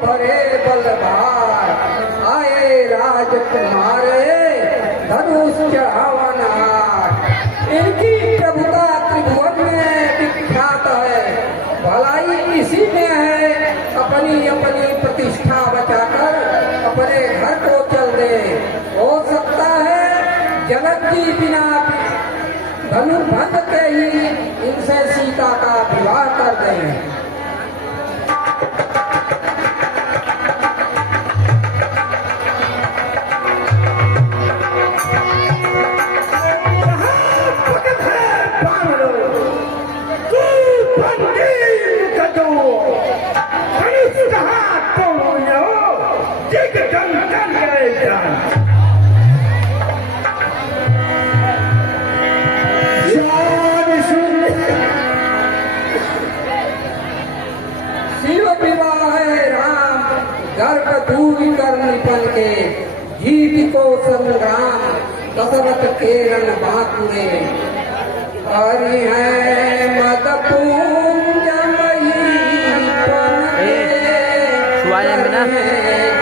भरे बलभार आए राजकुमारे धनुष चढ़ावनार। इनकी प्रभुता त्रिभुवन में विख्यात है, भलाई इसी में है। अपनी अपनी प्रतिष्ठा बचाकर अपने घर को चल दे। हो सकता है जनक जी बिना धनुर्भंग के ही इनसे सीता का विवाह कर दें। जीत को संग्राम दशरथ के रण बांकुरे। हरि है मद पूंज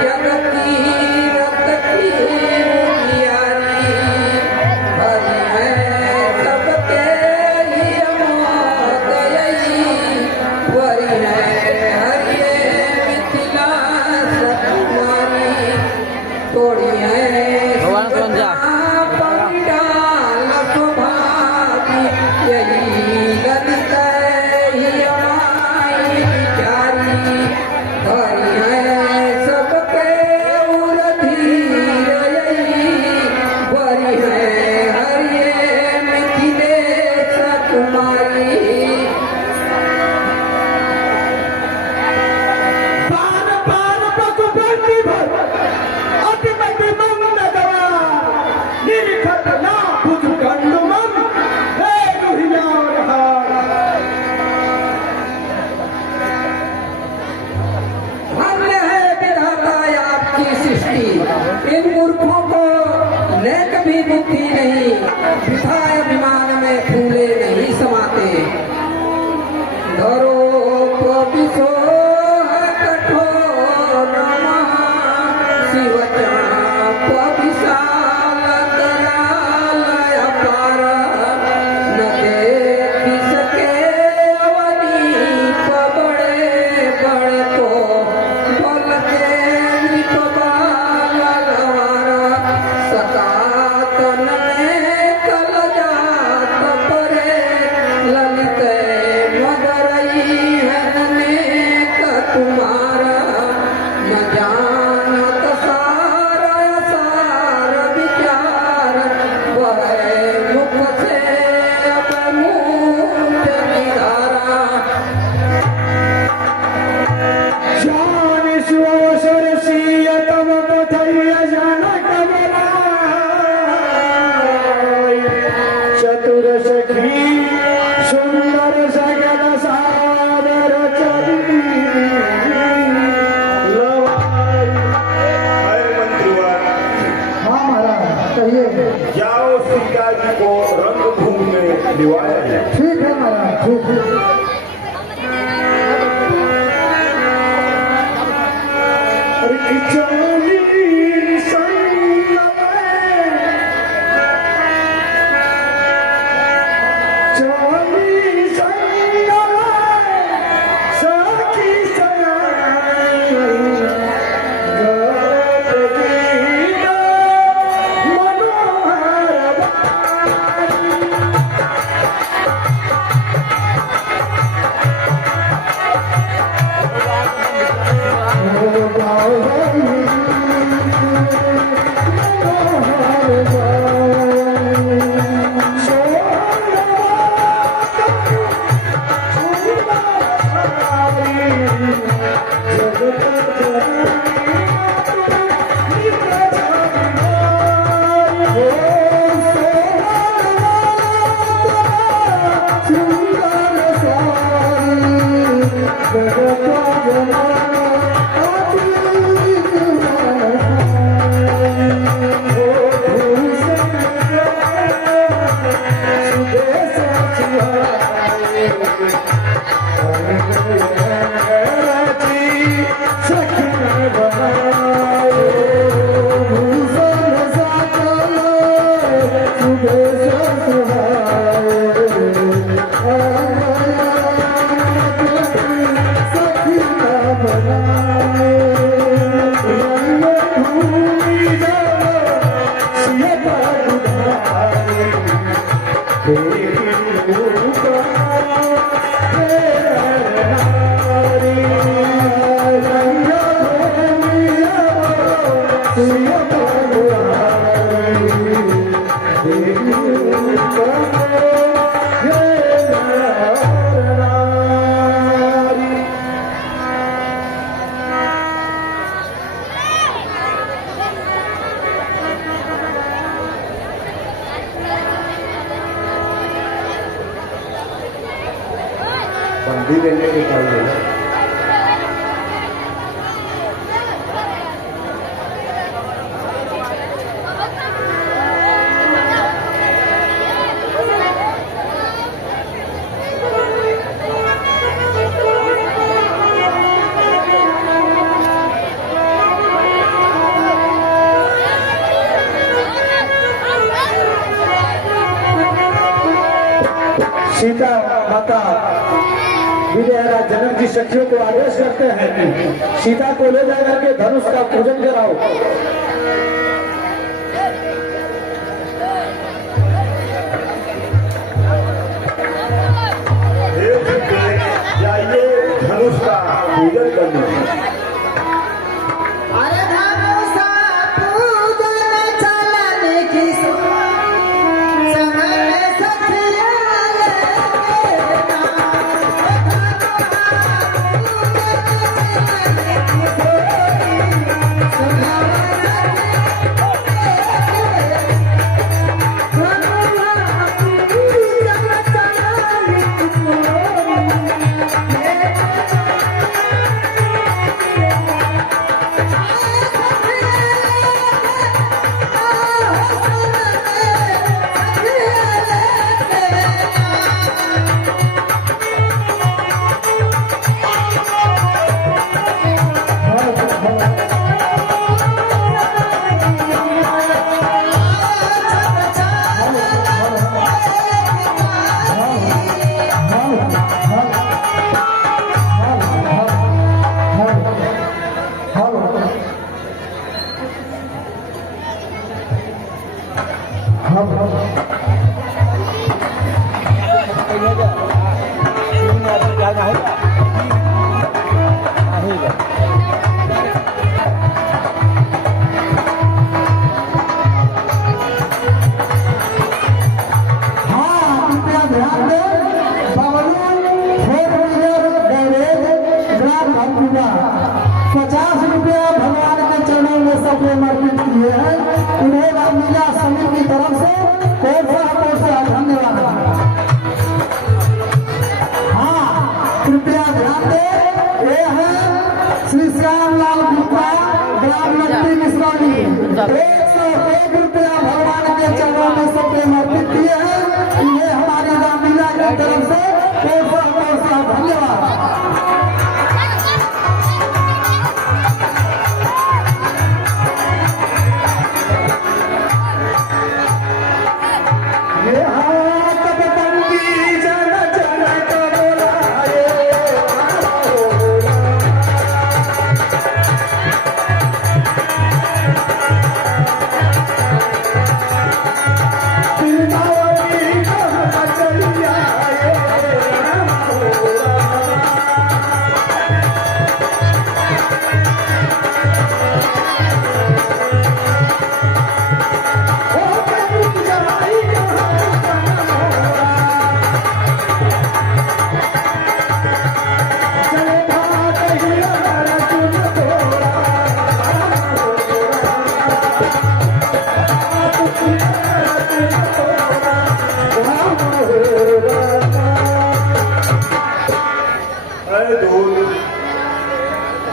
जगती रत की उजियारी। हरि है सबके दयई। हरि है हरि मिथिला सकुमारी। तोड़ी इन मूर्खों को नेक भी बुद्धि नहीं, विधाय विमान में फूले नहीं समाते। धरो विशो कठोर शिव चाप विशाल करालय पार। न देख सके अवनीप बड़े बड़े को बल के जाओ सीता जी को रंगभूमि में दिवाया जाए। ठीक है महाराज, ठीक है। Oh, बंदी लेने के चाहिए सीता माता विजयरा जनक जी सखियों को आदेश करते हैं कि सीता को ले जाकर के धनुष का पूजन कराओ। जाइए धनुष का पूजन करने अरे धनुषा पूजन चलन की समय सखिया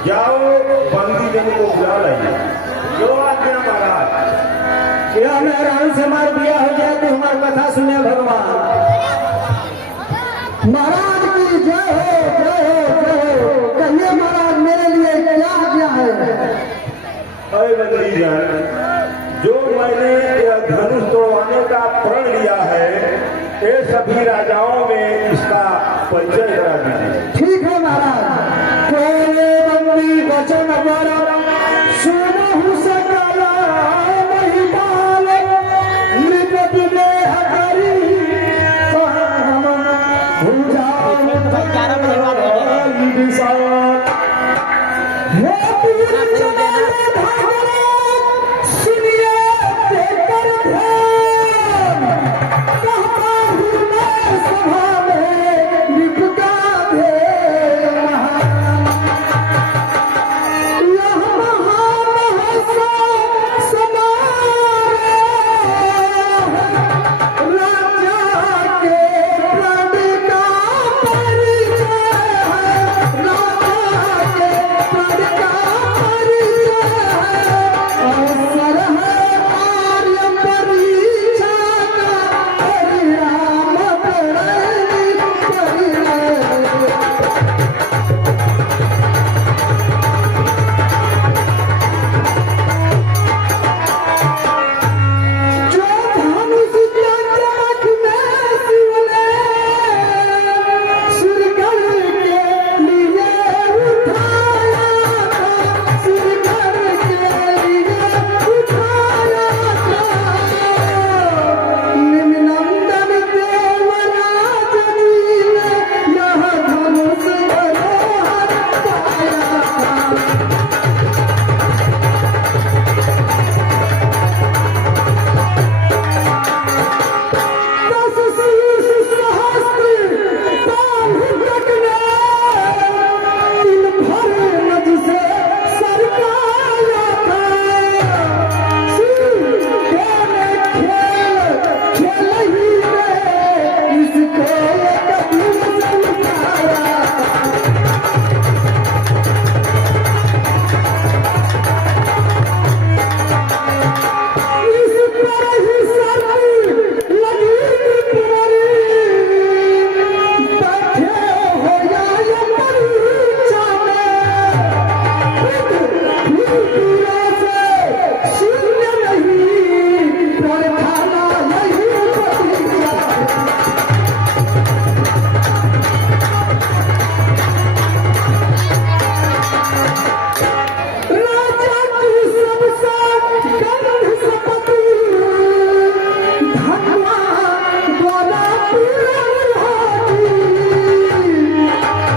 जाओ बंदी जन को बुला लाइए। जो आज्ञा महाराज। या मेहरान से हमारा बिया हो जाए तो हमारी कथा सुने भगवान। महाराज की जय हो जय हो जय हो। कहिए महाराज मेरे लिए क्या आज्ञा है? अरे बंदी जान, जो मैंने यह धनुष तोड़वाने का प्रण लिया है, ये सभी राजाओं में इसका परिचय करा दीजिए। ठीक है महाराज। गोपी वचन वर सुनहु सकल महिपाल नृपति देह करी भुजा विशाल हे पीर चले भागरे सुनिए देकर ध्यान कहता हूँ मैं सभा में निपटा दे महान यह महान हंसा समारे राजा के प्रण का परिचय है राजा के प्रण का परिचय है अवसर है आर्य परीक्षा का परिणाम परिणय जो धनुष चमक में शिवने सुरगढ़ के लिए उठाया था सुरगढ़ के लिए उठाया था निम्नंदन देवराज जी ने यह धनुष मनोहर पाया था दस शीर्ष सहस्त्र बाहु तकने दिन भर नज से सरकाया था शिव ने खेल ही में इसको कभी समझाया इस पर ही सरई लगी तुम्हारी बैठे हो जाए परीक्षा में फिर से शून्य नहीं प्रार्थना नहीं परीक्षा राजा की सबसे गंध सपति धनवा द्वारा पूरन होती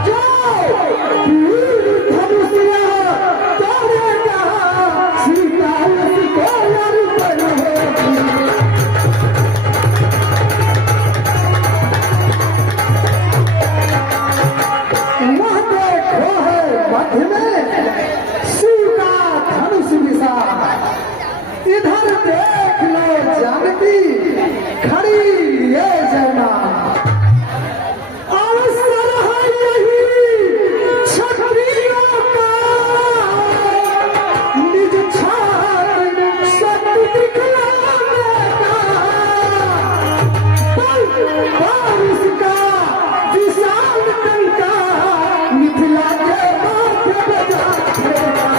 जो वीर धनुषिया तोड़ेगा सीता उसको अर्पण होगी वह देखो है मध्य में शिव का धनुष विशाल इधर देख लो जानकी खड़ी ये जना अवसर है यही क्षत्रियों का निज छात्र सत्य दिखलाने का बारिश का विशाल डंका मिथिला के माथे बजाएगा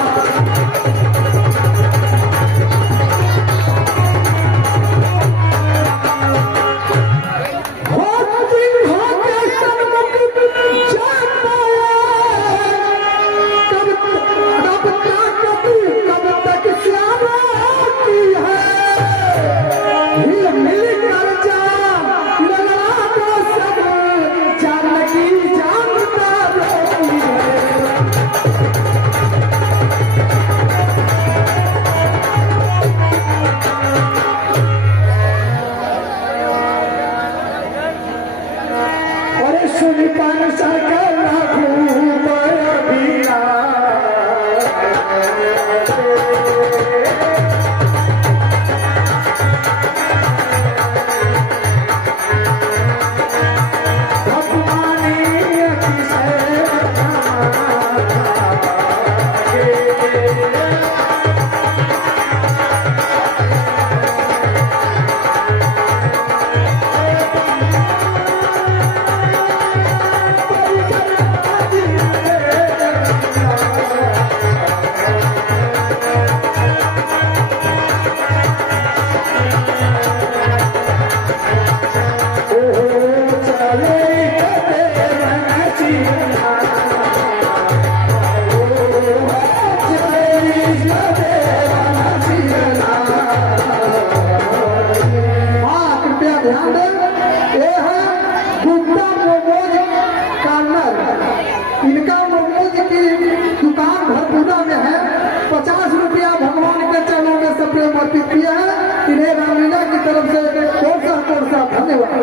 और सा धन्यवाद।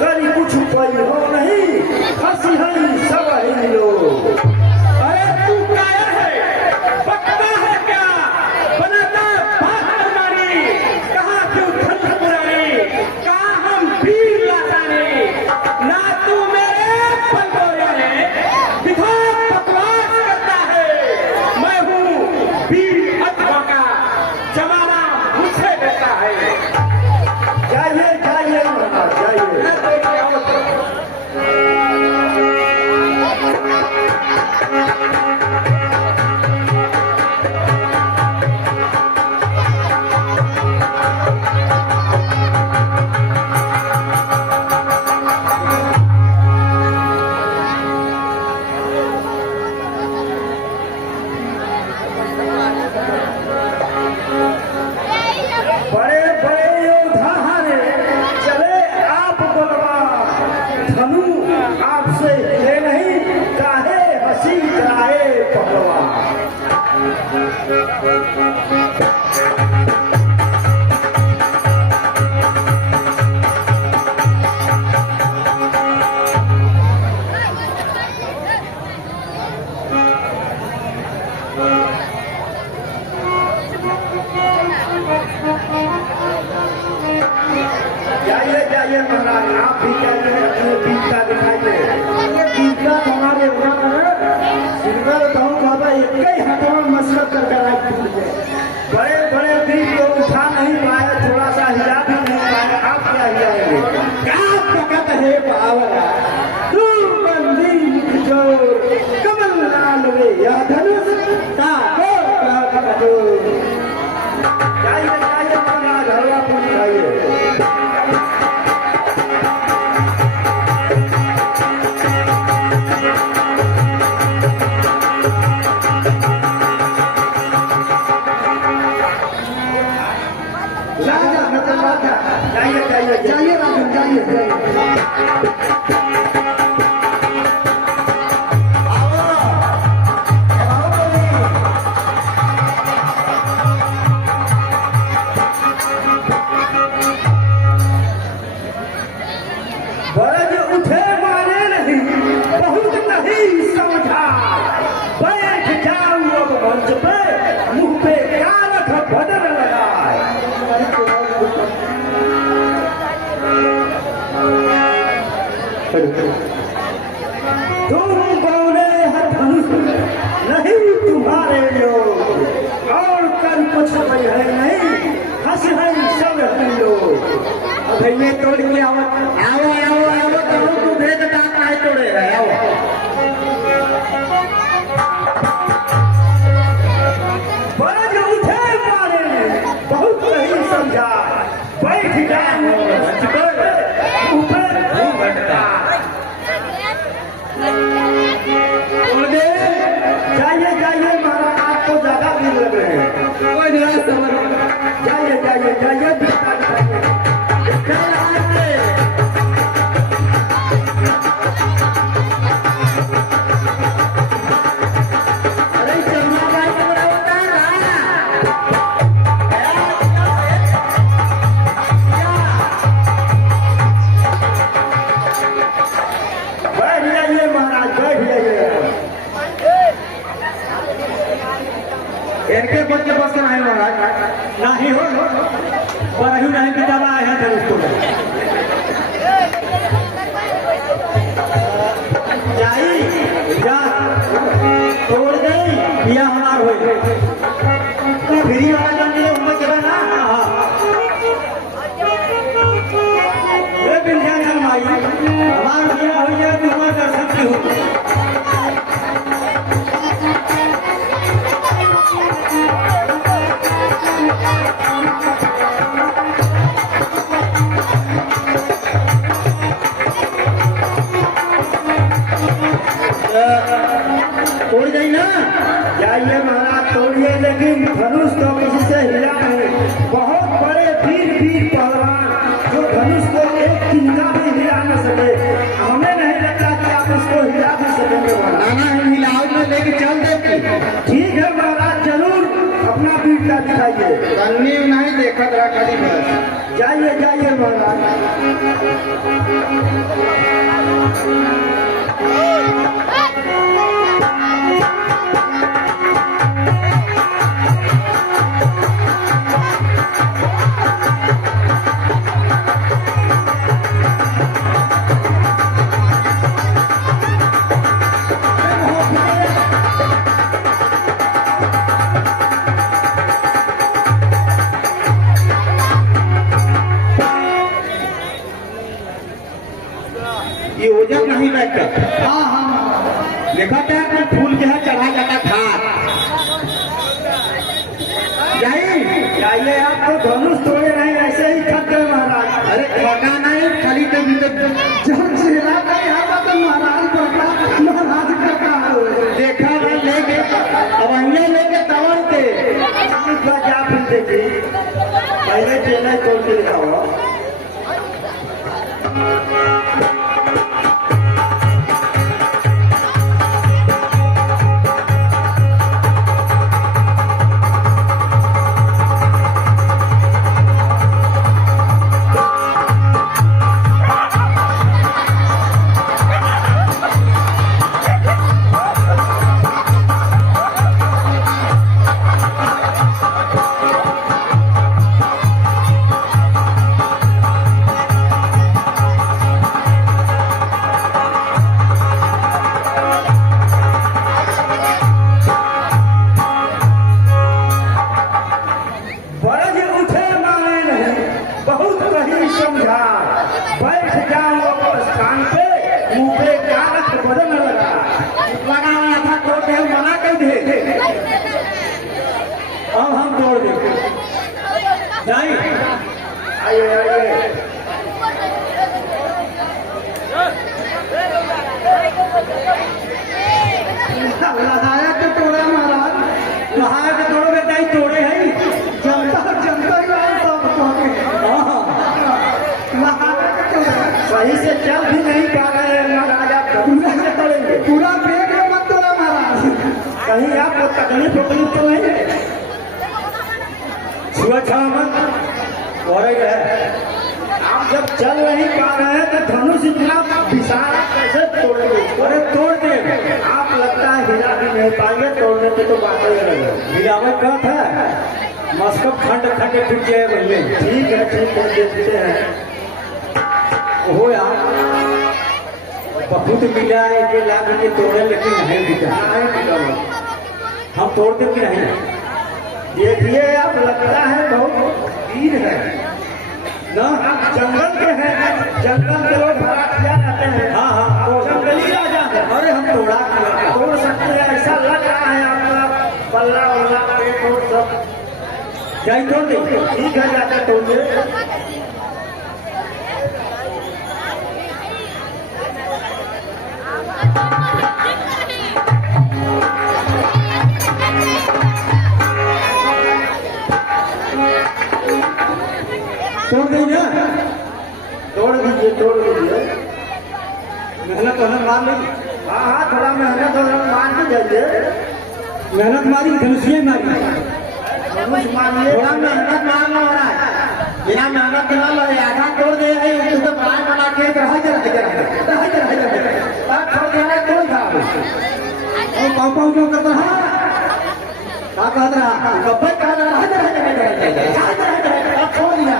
करी कुछ पई हो नहीं, हंसी हई सब ही लोग। अरे तू कायर है, पक्का है क्या? बनाता बात हमारी, कहाँ तू धन पुरानी, कहाँ हम वीर लासानी। ना तू मेरे फंगोरे में दिखा बकवास करता है। मैं हूँ वीर अथवा का, जमाना मुझसे डरता है। जाइए जाइए महाराज जाइए। बड़े बड़े योद्धा हारे चले आप बलवान, धनु आपसे ये नहीं, काहे हंसी काहे पहलवान। जाइए जाइए महाराज, आप भी जाइए, अपने वीरता दिखाइए। ये वीरता हमारे वहाँ सिंगर बहुत ज्यादा एक ही हाथों में मशक्कत कर कर आज टूट गए। बड़े बड़े वीर को उठा नहीं पाए, थोड़ा सा हिला भी नहीं पाए, आप क्या हिलाएंगे? क्या पकत है पावरा, तू बंदी जोर, कमल लाल रे यह धनुष का कठोर। जाइए जाइए महाराज, हलवा पूरी खाइए। राजा मतलब राजा, जाइए जाइए जाइए राजा जाइए जाइए। बरज उठे मारे नहीं, बहुत नहीं समझा, बैठ जाऊं अब मंच पे, मुंह पे कालख बदल लगाए। तुम बोले हैं धनुष नहीं तुम्हारे लोग, और कर कुछ पई है नहीं, हंस है सब है लोग। भैया तोड़ के आओ आओ आओ आओ, करो तू भेद डाक नहीं तोड़े रहे आओ। बरज उठे मारे बहुत नहीं समझा, बैठ जाऊं मंच पे, ऊपर घूमटा। जाइए जाइए महाराज, आपको ज्यादा भीड़ लग रहे हैं। कोई नहीं समझ, जाइए जाइए जाइए, वीरता दिखाइए। चल आगे। अरे चलना भाई बड़ा होता है बैठ जाइए महाराज, बैठ जाइए। इनके बच्चे बस नहीं महाराज, नहीं हो पर अभी नहीं बिताना है धनुष को। जाई जा तोड़ गई सकती हूँ। तोड़ गई ना? जाइए महाराज तोड़िए, लेकिन धनुष तो किसी से हिला नहीं। बहुत बड़े वीर पहलवान जो धनुष को एक तिनका भी हिला न सके, हमें नहीं लगता कि आप इसको हिला भी सकेंगे महाराज। नाना हम हिलाओ में लेके चल देती। ठीक है महाराज, जरूर अपना वीरता दिखाइए। कन्नी नहीं देखा रहा खाली बस। जाइए जाइए महाराज। ये ओजन नहीं बैठता। हाँ हाँ देखा था कि फूल के यहाँ चढ़ा जाता था। जाइए, आप तो धनुष तोड़े नहीं, ऐसे ही थक गए महाराज। अरे थका नहीं, खाली तो जब जिला का यहाँ तो महाराज का कहा हुए देखा ना लेके अब अहिया लेके तवन थे। क्या फिर देखी, पहले चेन्नई तोड़ के दिखाओ। अब हम तोड़ देंगे। नहीं, आइए आइए। लगाया के तोड़ा महाराज, कहा के तोड़ोगे नहीं तोड़े है। जनता जनता ही आए सब तोड़े। लगाया के तोड़ा, सही से चल भी नहीं पा रहे हैं महाराज, आप पूरा से तोड़ेंगे। पूरा पेट में मत तोड़ा महाराज। कहीं आपको तकलीफ तो नहीं है? छुआ छा मत और है। आप जब चल नहीं पा रहे हैं तो धनुष इतना विशाल कैसे तोड़ेंगे? अरे तोड़ देंगे। आप लगता है हिला भी नहीं पाएंगे, तोड़ने की तो बात ही अलग है। गिरावट का था मस्कब खंड खंड टूट जाए भैया। ठीक है देखते हैं। हो यार बहुत मिला है कि लाख के तोड़े, लेकिन नहीं बिका। हम तोड़ दे कि नहीं? देखिए आप लगता है बहुत वीर है ना, आप जंगल के हैं, जंगल के लोग भराठिया रहते हैं। हाँ हाँ आप जंगली राजा हैं। अरे हम तोड़ा किया। तोड़ सकते हैं, ऐसा लग रहा है आपका बल्ला उल्ला पेट और सब। जाए तोड़ देंगे। ठीक है जाकर तोड़िए। तोड़ देंगे। तोड़ दीजिए। मेहनत वहनत मार लेंगे। हाँ हाँ थोड़ा मेहनत मान के जाइए। मेहनत मारी धनुषिए मारी। धनुष मारिए। थोड़ा मेहनत मारना हो रहा है। बिना मेहनत के ना लो, आधा तोड़ दे तो बनाए बना के रह पाँव क्यों करता है? क्या कह रहा? कब्बे कह रहा है छोड़ दिया।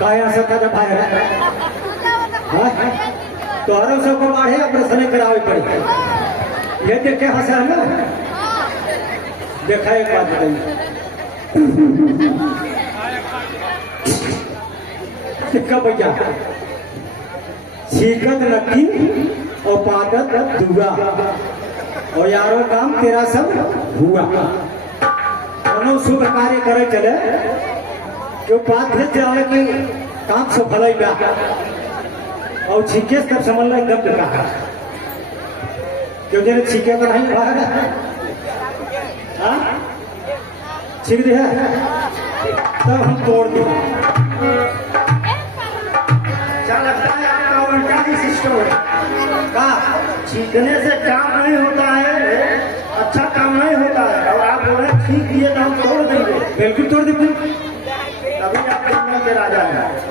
काया सका जब आएगा हाँ तो हर सबको बाढ़े ऑपरेशन करावे पड़े ये देख के हंसा है ना देखा एक बात बताइए कब भैया सीखत रखी और पादत दुआ और यारो काम तेरा सब हुआ दोनों शुभ कार्य करे चले जो पात्र चले कि काम सफल और छीके तब समझ लो एकदम कहा क्यों जने छीके पर नहीं भागा हाँ छीक दिया तब हम तोड़ दिया लगता है आपका उल्टा ही सिस्टम है का छींकने से काम नहीं होता है अच्छा काम नहीं होता है और आप बोले छींक दिए तो हम तोड़ देंगे बिल्कुल तोड़ देंगे तभी आप दुनिया के राजा हैं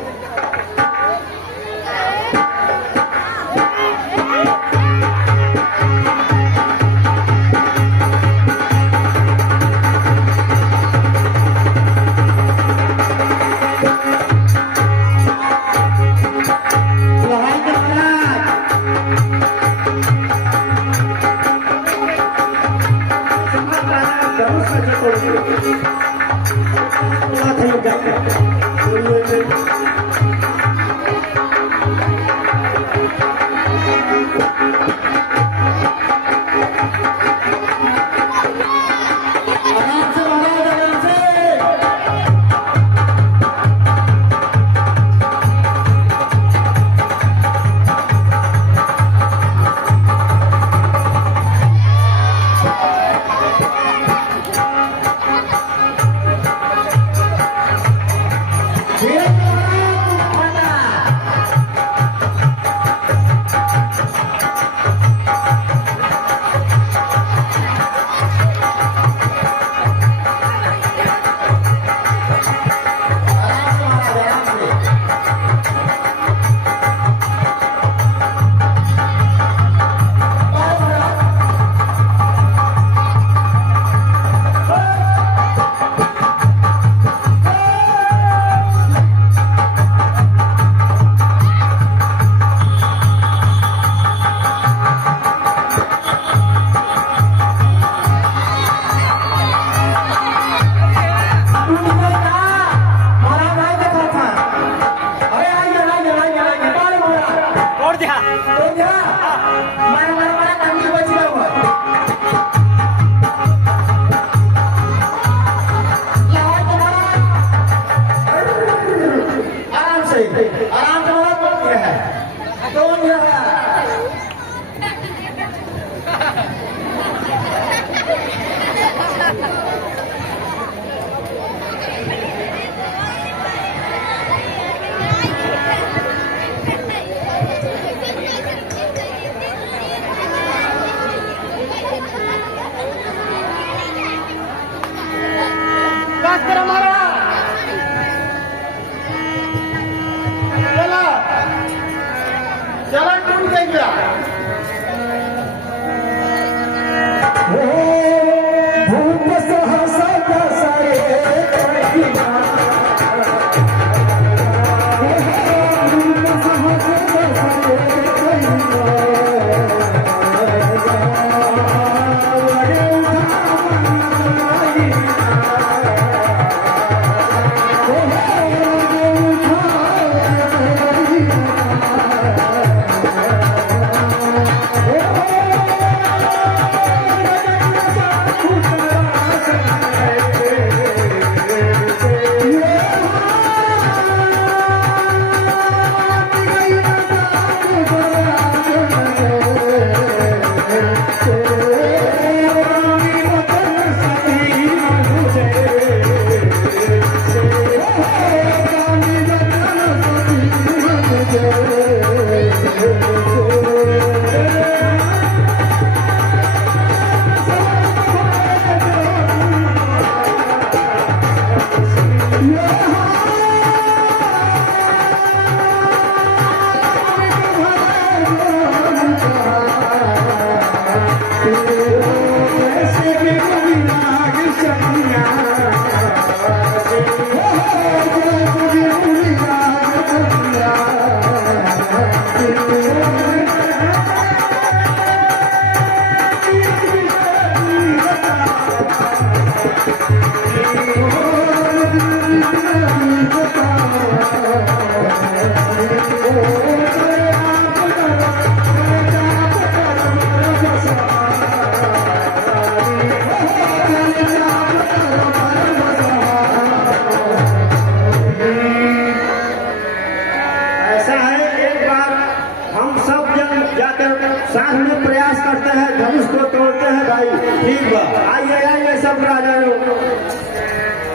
साथ में प्रयास करते हैं, धनुष को तोड़ते हैं भाई। ठीक बा आइए आइए सब राजा लोग।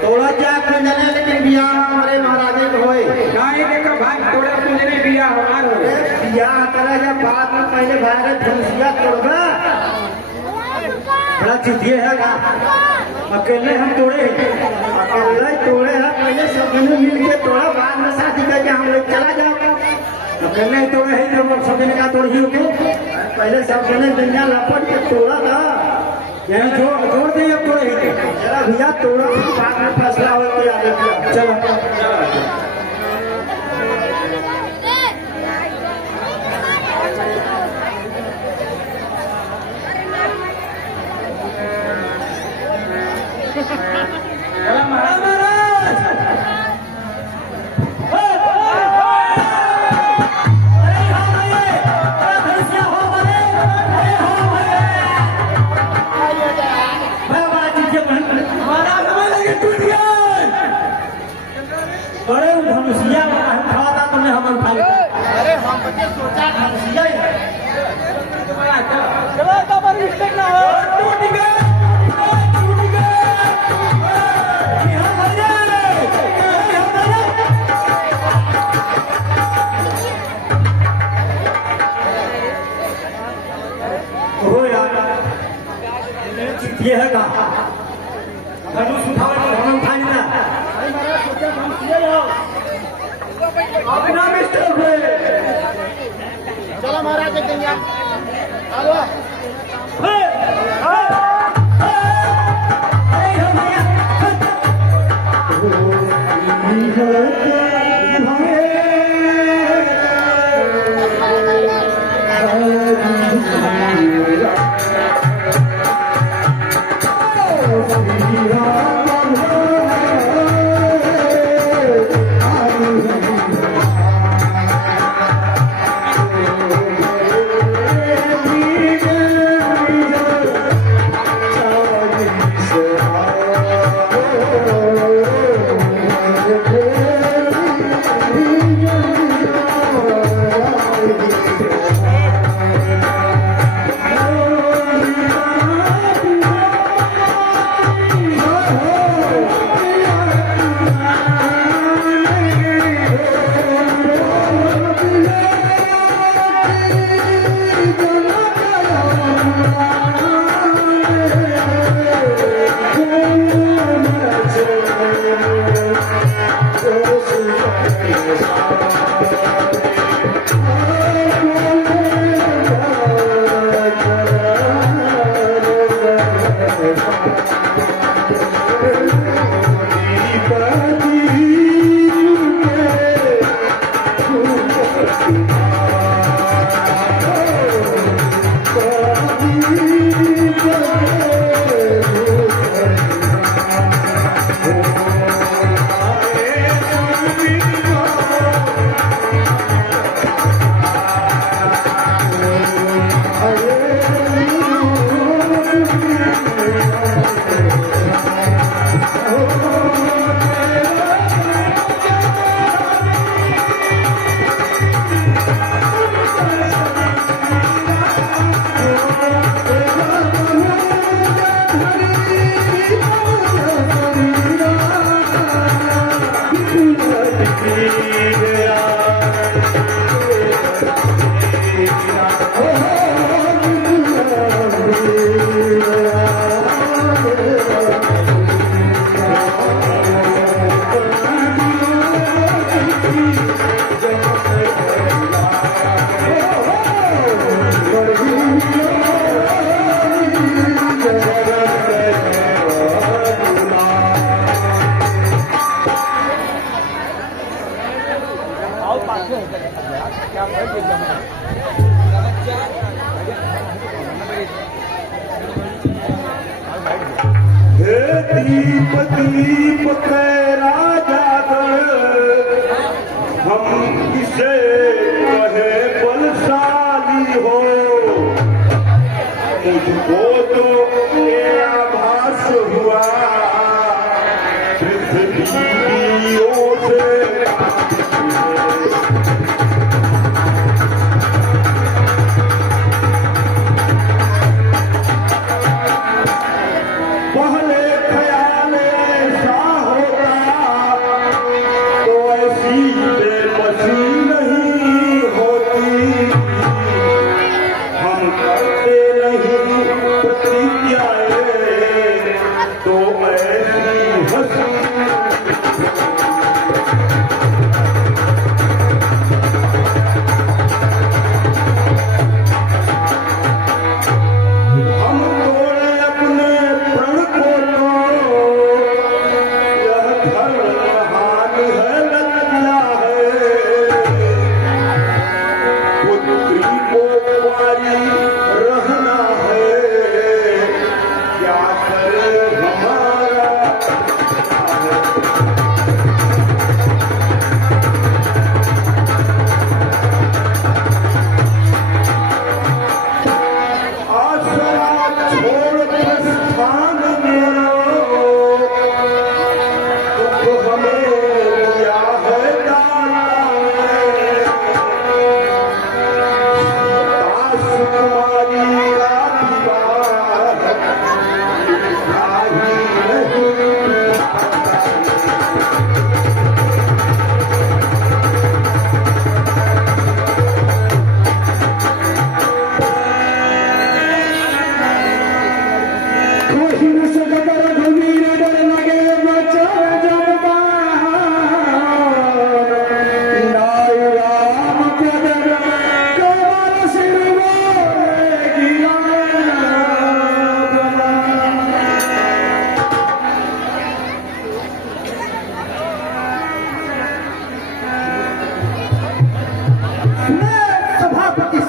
तोड़ा क्या कुंजने लेकिन बियाह हमारे महाराजे को होए नहीं देखो भाई तोड़े कुंजने बिया हमार हो या तरह जब बाद में पहले भारत धनुषिया तोड़ना बड़ा चिट्ठिए है का अकेले हम तोड़े अकेले तोड़े हैं, पहले सब जने मिल के तोड़ा, बाद में साथ करके हम लोग चला जाओ। अकेले ही तोड़े है जब सब जने का तोड़ ही होके पहले सब जने दुनिया लपट के तोड़ा था, यानी जोड़ दे अब तोड़े ही जरा भैया तोड़ा, बाद में फैसला हो के आगे किया। चलो बड़े धनुषिया उठा था तुमने हम उठा लिया। अरे हम बच्चे सोचा धनुषिया ही है। चलो तो पर मिस्टेक ना हो टूट गए हो यार ये है कहा धनुष उठाओ हम उठा लिया अपना मिस्टेक हुए। चलो महाराज एक दिन आओ। दीप दीप के राजा हम किसे कहे बलशाली हो, मुझको तो ये आभास हुआ पृथ्वियों से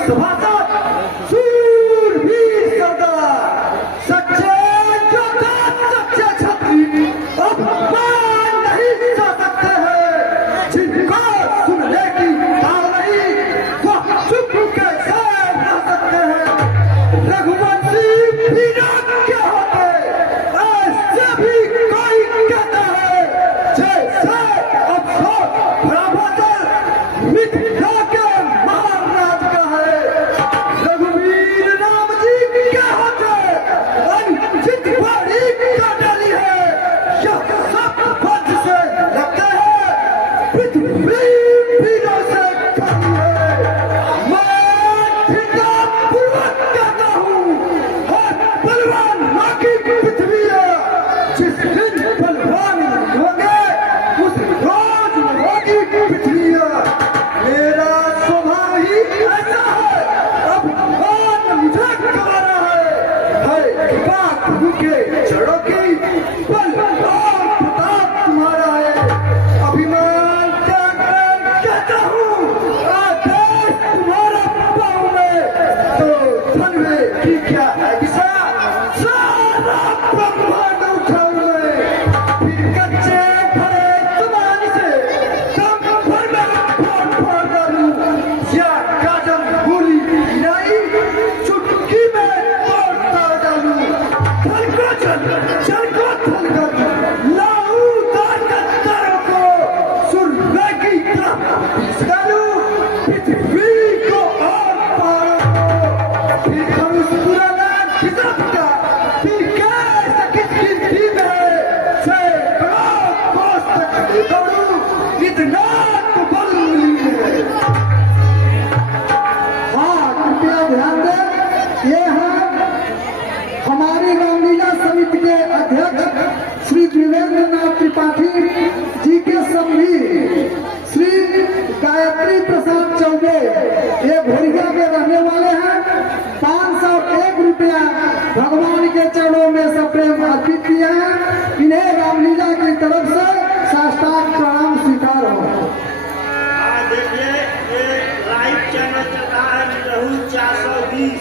सभासद शूरवीर सरदार सच्चे योद्धा सच्चे छत्री अब मान नहीं जा सकते हैं। जिनको सुनने की ताल नहीं वह चुप कैसे रह सकते हैं। रघुवंशी बिना के होते ऐसे भी कोई कहता है जैसे अफसोस भरा बादल मिथिला के महाराज का है। रघुवीर राम जी क्या होते अंचित बड़ी का डाली है। यह सब वध से लगते हैं पृथ्वी वीरों से खाली है। मैं ठिका पूर्वक कहता हूँ और बलवान माँ की पृथ्वी है। जिस दिन बलवान होंगे उस रोज होगी पृथ्वी है। मेरा स्वभाव ही ऐसा है। अब कौन मुझे गवारा है कृपा प्रभु के जड़ों की बल और प्रताप तुम्हारा है। अभिमान त्याग कर कहता हूँ आदेश तुम्हारा पाँव में तो धन में की क्या है दिशा सारा ब्रह्मांड उठाऊं मैं। फिर कच्चे भरे समान से दम भर में फोड़ डालूं या काजल भूली नहीं चुटकी में तोड़ता डालूं। थल को चल को थल कर लाऊं दान कत्तारों को सुरवे की तरफ पीस डालूं पृथ्वी को और पारों को। फिर हम उस पुराना खिताब का फिर कैसे किसकी टीम है से करोड़ कोस तक दौड़ूं इतना तो बल मिली है। हाँ, कृपया ध्यान दें। ये है हमारी रामलीला समिति के अध्यक्ष श्री त्रिवेंद्र नाथ त्रिपाठी जी के समधी श्री गायत्री प्रसाद चौबे। ये भोरिया के रहने वाले हैं। 501 रुपया भगवान के चरणों में सप्रेम अर्पित किया है। इन्हें रामलीला की तरफ से साष्टांग प्रणाम स्वीकार हो। देखिए ये लाइव चैनल चल रहा है रहू 420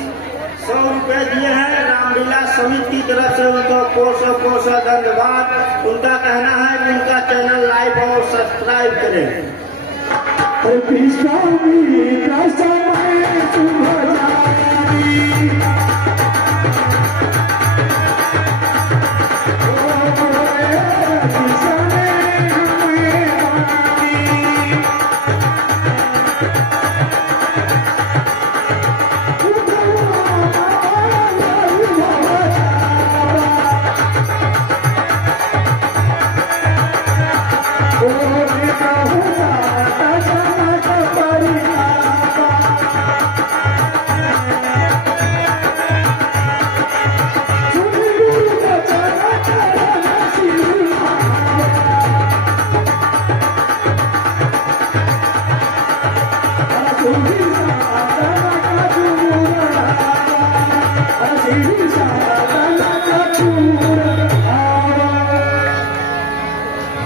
100 रुपए दिए हैं रामलीला समिति की तरफ से उनको कोसो धन्यवाद। उनका कहना है कि उनका चैनल लाइव और सब्सक्राइब करें।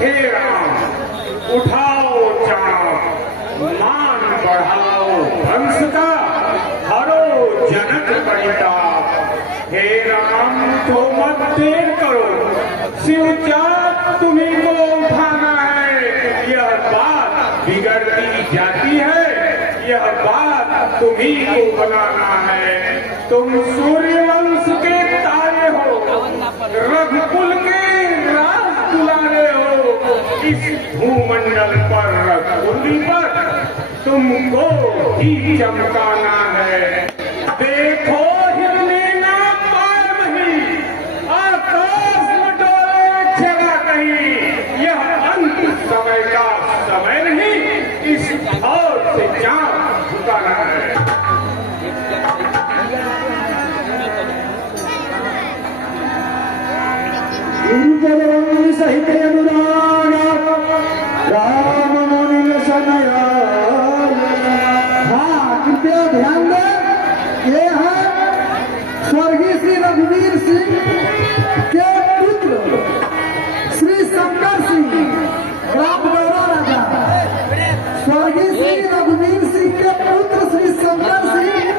हे राम, उठाओ चाप, मान बढ़ाओ वंश का, हरो जनक परिताप। हे राम, तो मत देर करो, शिवचाप तुम्ही को उठाना है। यह बात बिगड़ती जाती है, यह बात तुम्ही को बनाना है। तुम सूर्यवंश के तारे हो, रघुकुल के राज दुलारे हो। इस भूमंडल पर रघुकुली पर तुमको ही चमकाना है। देखो हिलने ना पाए नहीं, आकाश में डोले जगह कहीं। यह अंत समय का समय नहीं, इस भाव से चाँद झुकाना है। गुरुजन सहित अनुराग राम मुनि सनया। हाँ, कृपया ध्यान दें। ये है स्वर्गीय श्री रघुवीर सिंह के पुत्र श्री शंकर सिंह ग्राम गौरा राजा। स्वर्गीय श्री रघुवीर सिंह के पुत्र श्री शंकर सिंह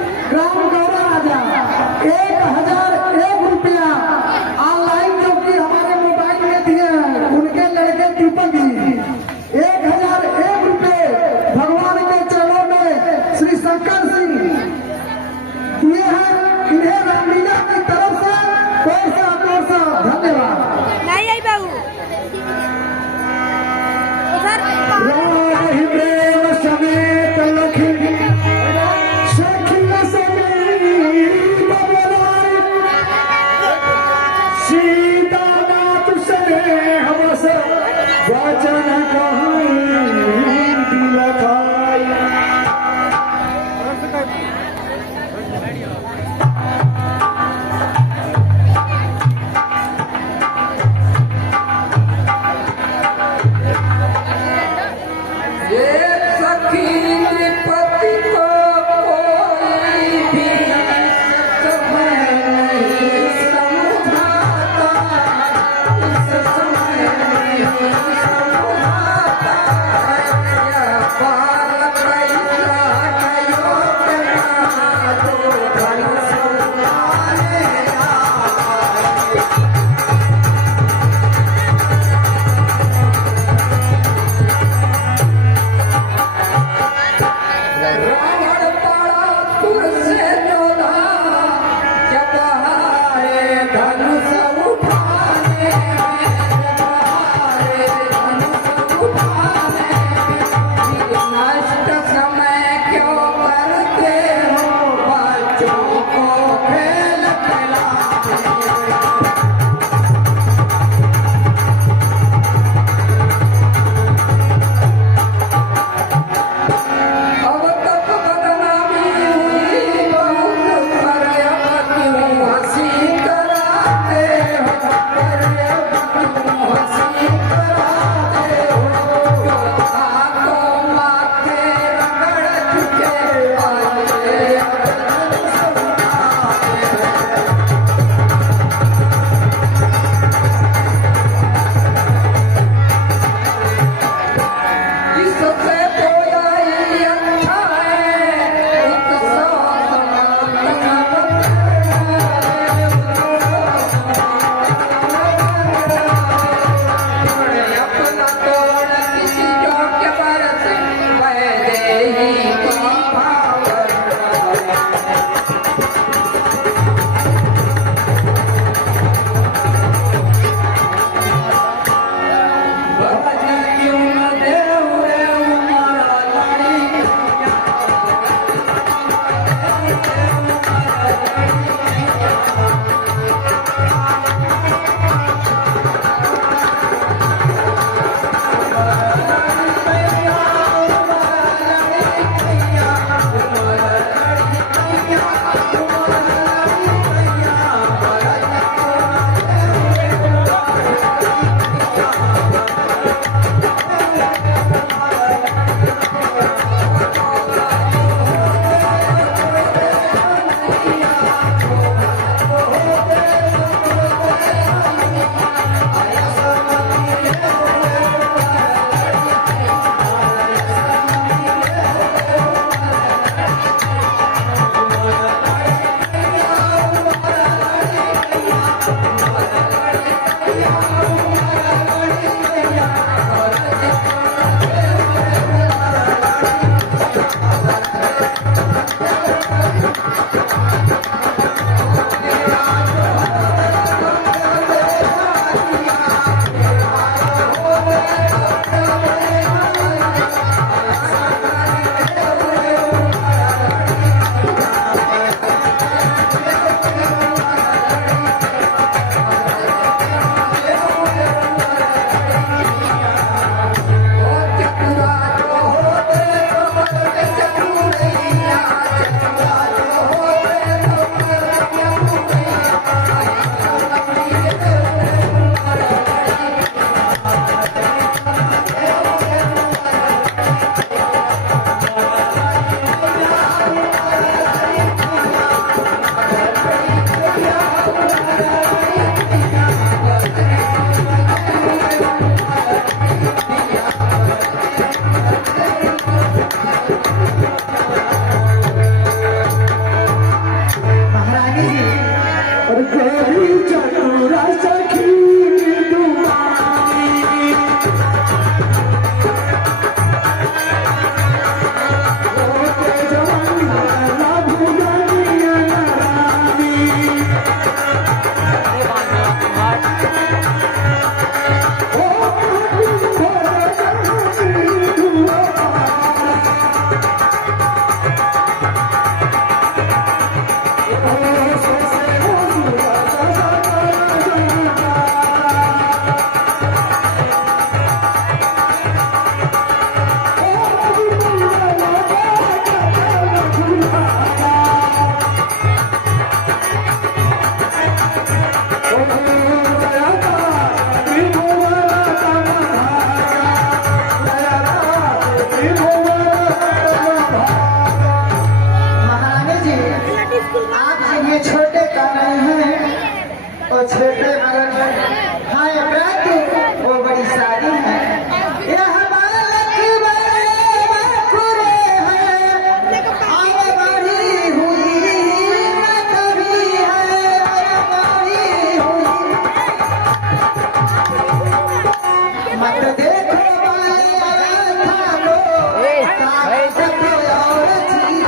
तो छोटे मगर हाँ ये प्रात वो बड़ी शादी है ये हमारे लक्ष्मी खुरे है आगे बढ़ी हुई न कभी है बढ़ी हुई मत देखो वाले था लो ताकत और चीज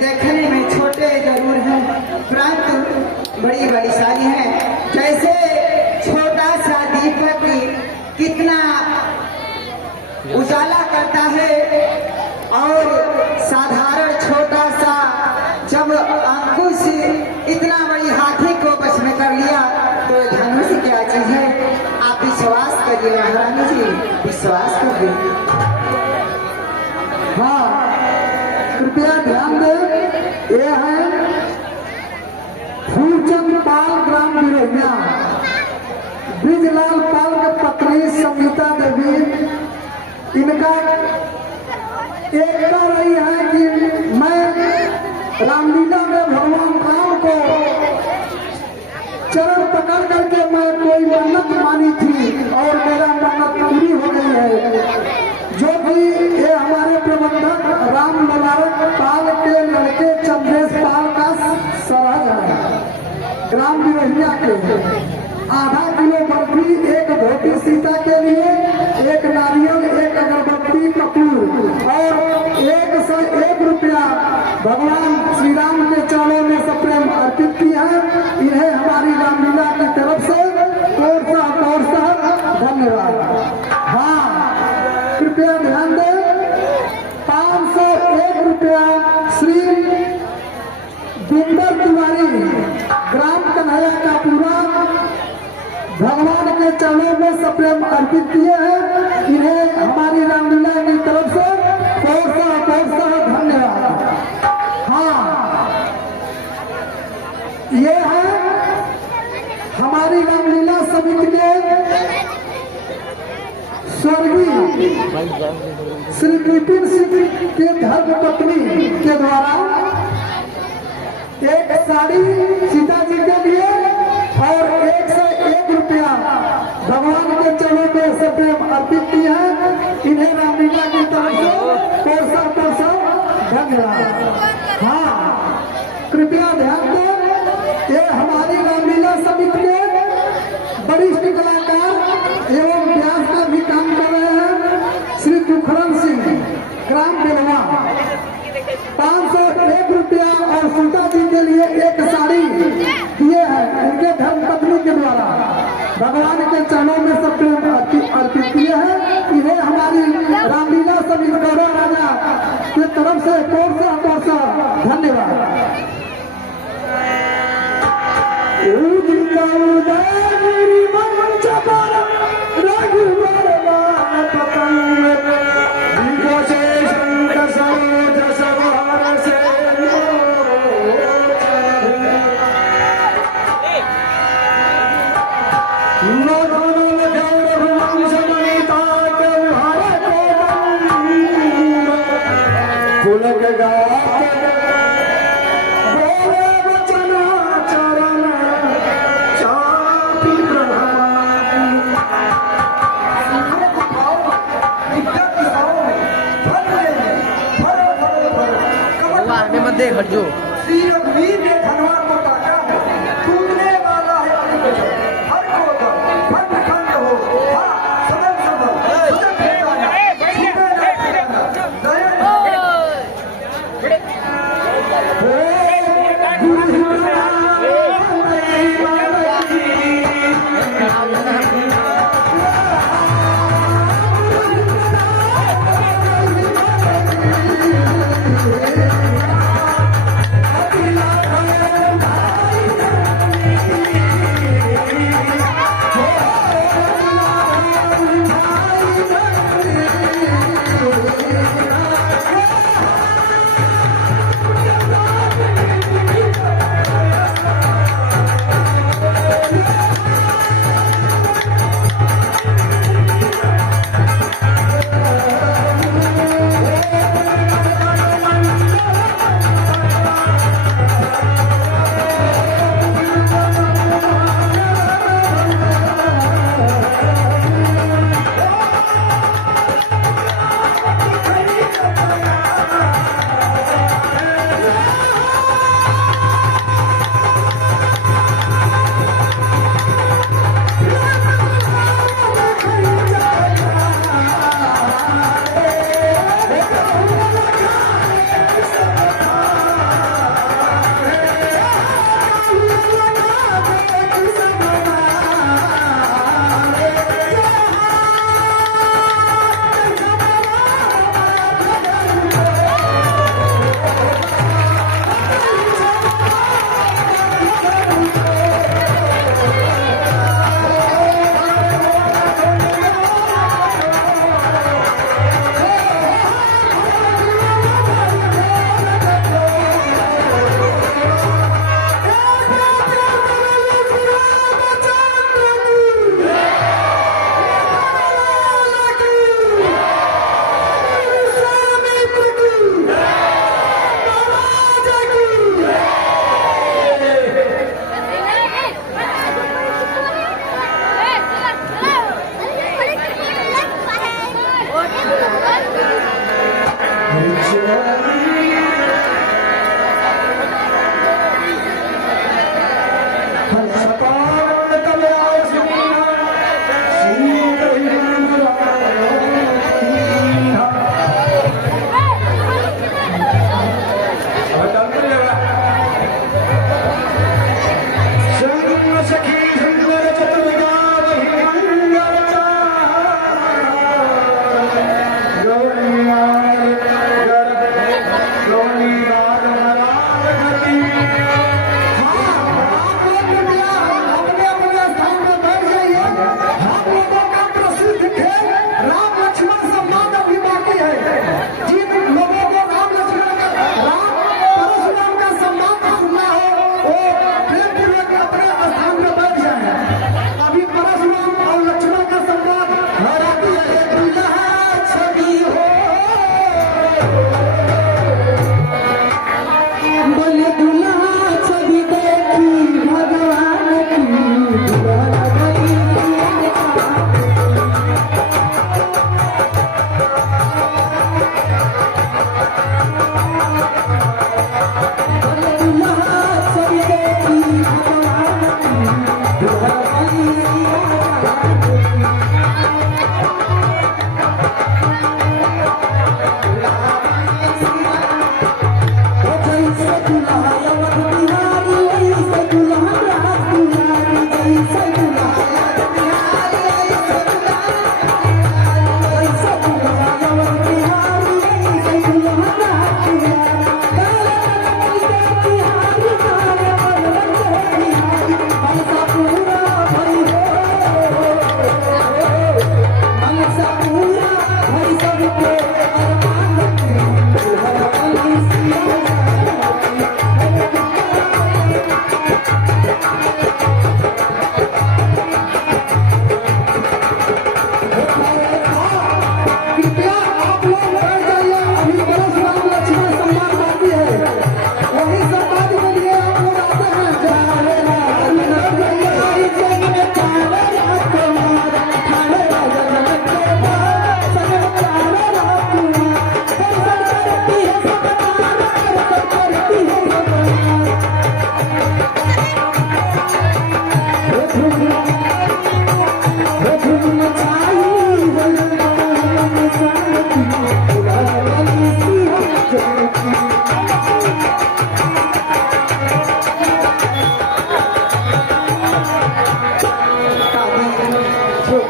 देखने में छोटे जरूर हैं परंतु बड़ी बड़ी शादी है। जैसे छोटा सा दीपक कितना उजाला करता है और साधारण छोटा सा जब अंकुश इतना बड़ी हाथी को बस में कर लिया तो धनुष क्या चीज है। आप विश्वास करिए महारानी जी, विश्वास करिए। हाँ कृपया ध्यान दें, ये है फूलचंद पाल ग्राम बिरोहिया, ब्रिजलाल पाल के पत्नी संगीता देवी। इनका एकता रही है कि मैं रामलीला में भगवान राम को चरण पकड़ करके मैं कोई मन्नत मानी थी और मेरा मन्नत पूरी हो गई है। जो भी ये हमारे प्रबंधक राम मलारक पाल के लड़के चंद्रेश पाल का सरहद है ग्राम बिरोहिया के। आधा किलो बर्फी, एक धोती सीता के लिए, एक नारियल, एक अगरबत्ती कपूर और 101 रुपया भगवान श्री राम के चरणों में सप्रेम अर्पित किया है। इन्हें हमारी रामलीला की तरफ से कोर्सा धन्यवाद। हाँ कृपया ध्यान दें, 501 रुपया श्री बिंदर तिवारी ग्राम कन्हैया का पूरा भगवान के चरणों में सप्रेम अर्पित किए हैं। इन्हें हमारी रामलीला की तरफ से कोर्सा धन्यवाद। हाँ ये है हमारी रामलीला समिति के स्वर्गीय श्री विपिन सिंह के धर्मपत्नी के द्वारा एक साड़ी सीता जी के लिए और 101 रुपया भगवान के चरणों में सप्रेम अर्पित किया है। इन्हें रामलीला की तरफ से कोर्सा धन्यवाद। हाँ कृपया ध्यान दें, ये हमारी रामलीला समिति के वरिष्ठ कलाकार एवं व्यास का भी काम कर रहे हैं श्री दुखरन सिंह ग्राम बेलवा। 501 रुपया और सीता जी के लिए एक साड़ी दिए हैं उनके धर्मपत्नी के द्वारा भगवान के चरणों में सप्रेम अर्पित किए हैं। इन्हें हमारी रामलीला समिति गौरव राजा की तरफ से कोर्सा धन्यवाद। हट जो। श्री रघुवीर ने धनवा को काटा है, टूटने वाला है अतिकठिन। हर को खंड खंड हो, हाँ सबल सबल, सुजग ठेकाना, छूटे न ठिकाना, नयन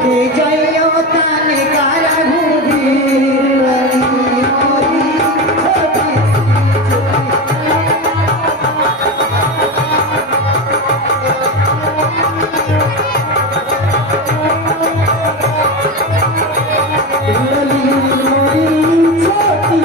कि जइयो ताने कारा घूमी लड़ी मोरी छोटी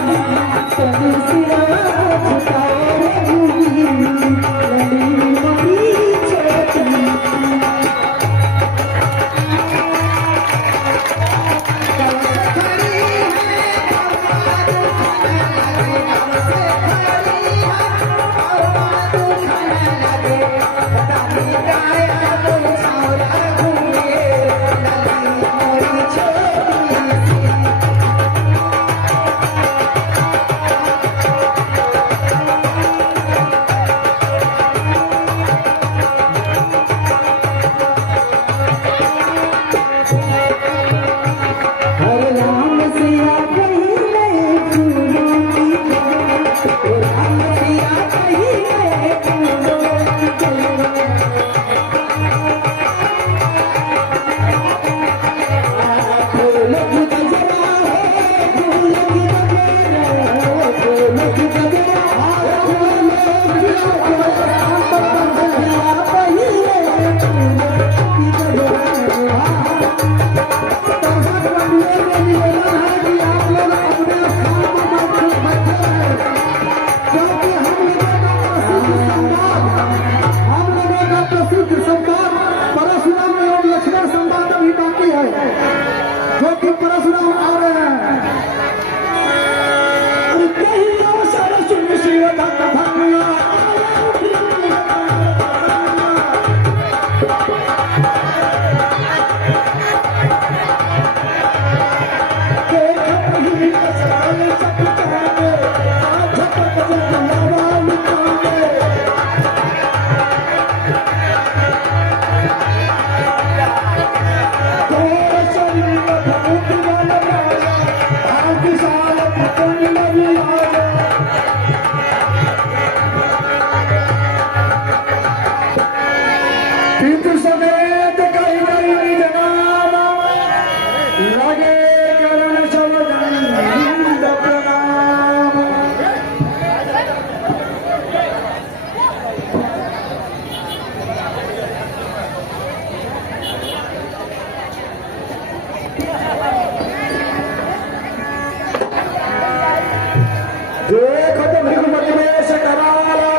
देखो तो भृगुमति में सकराला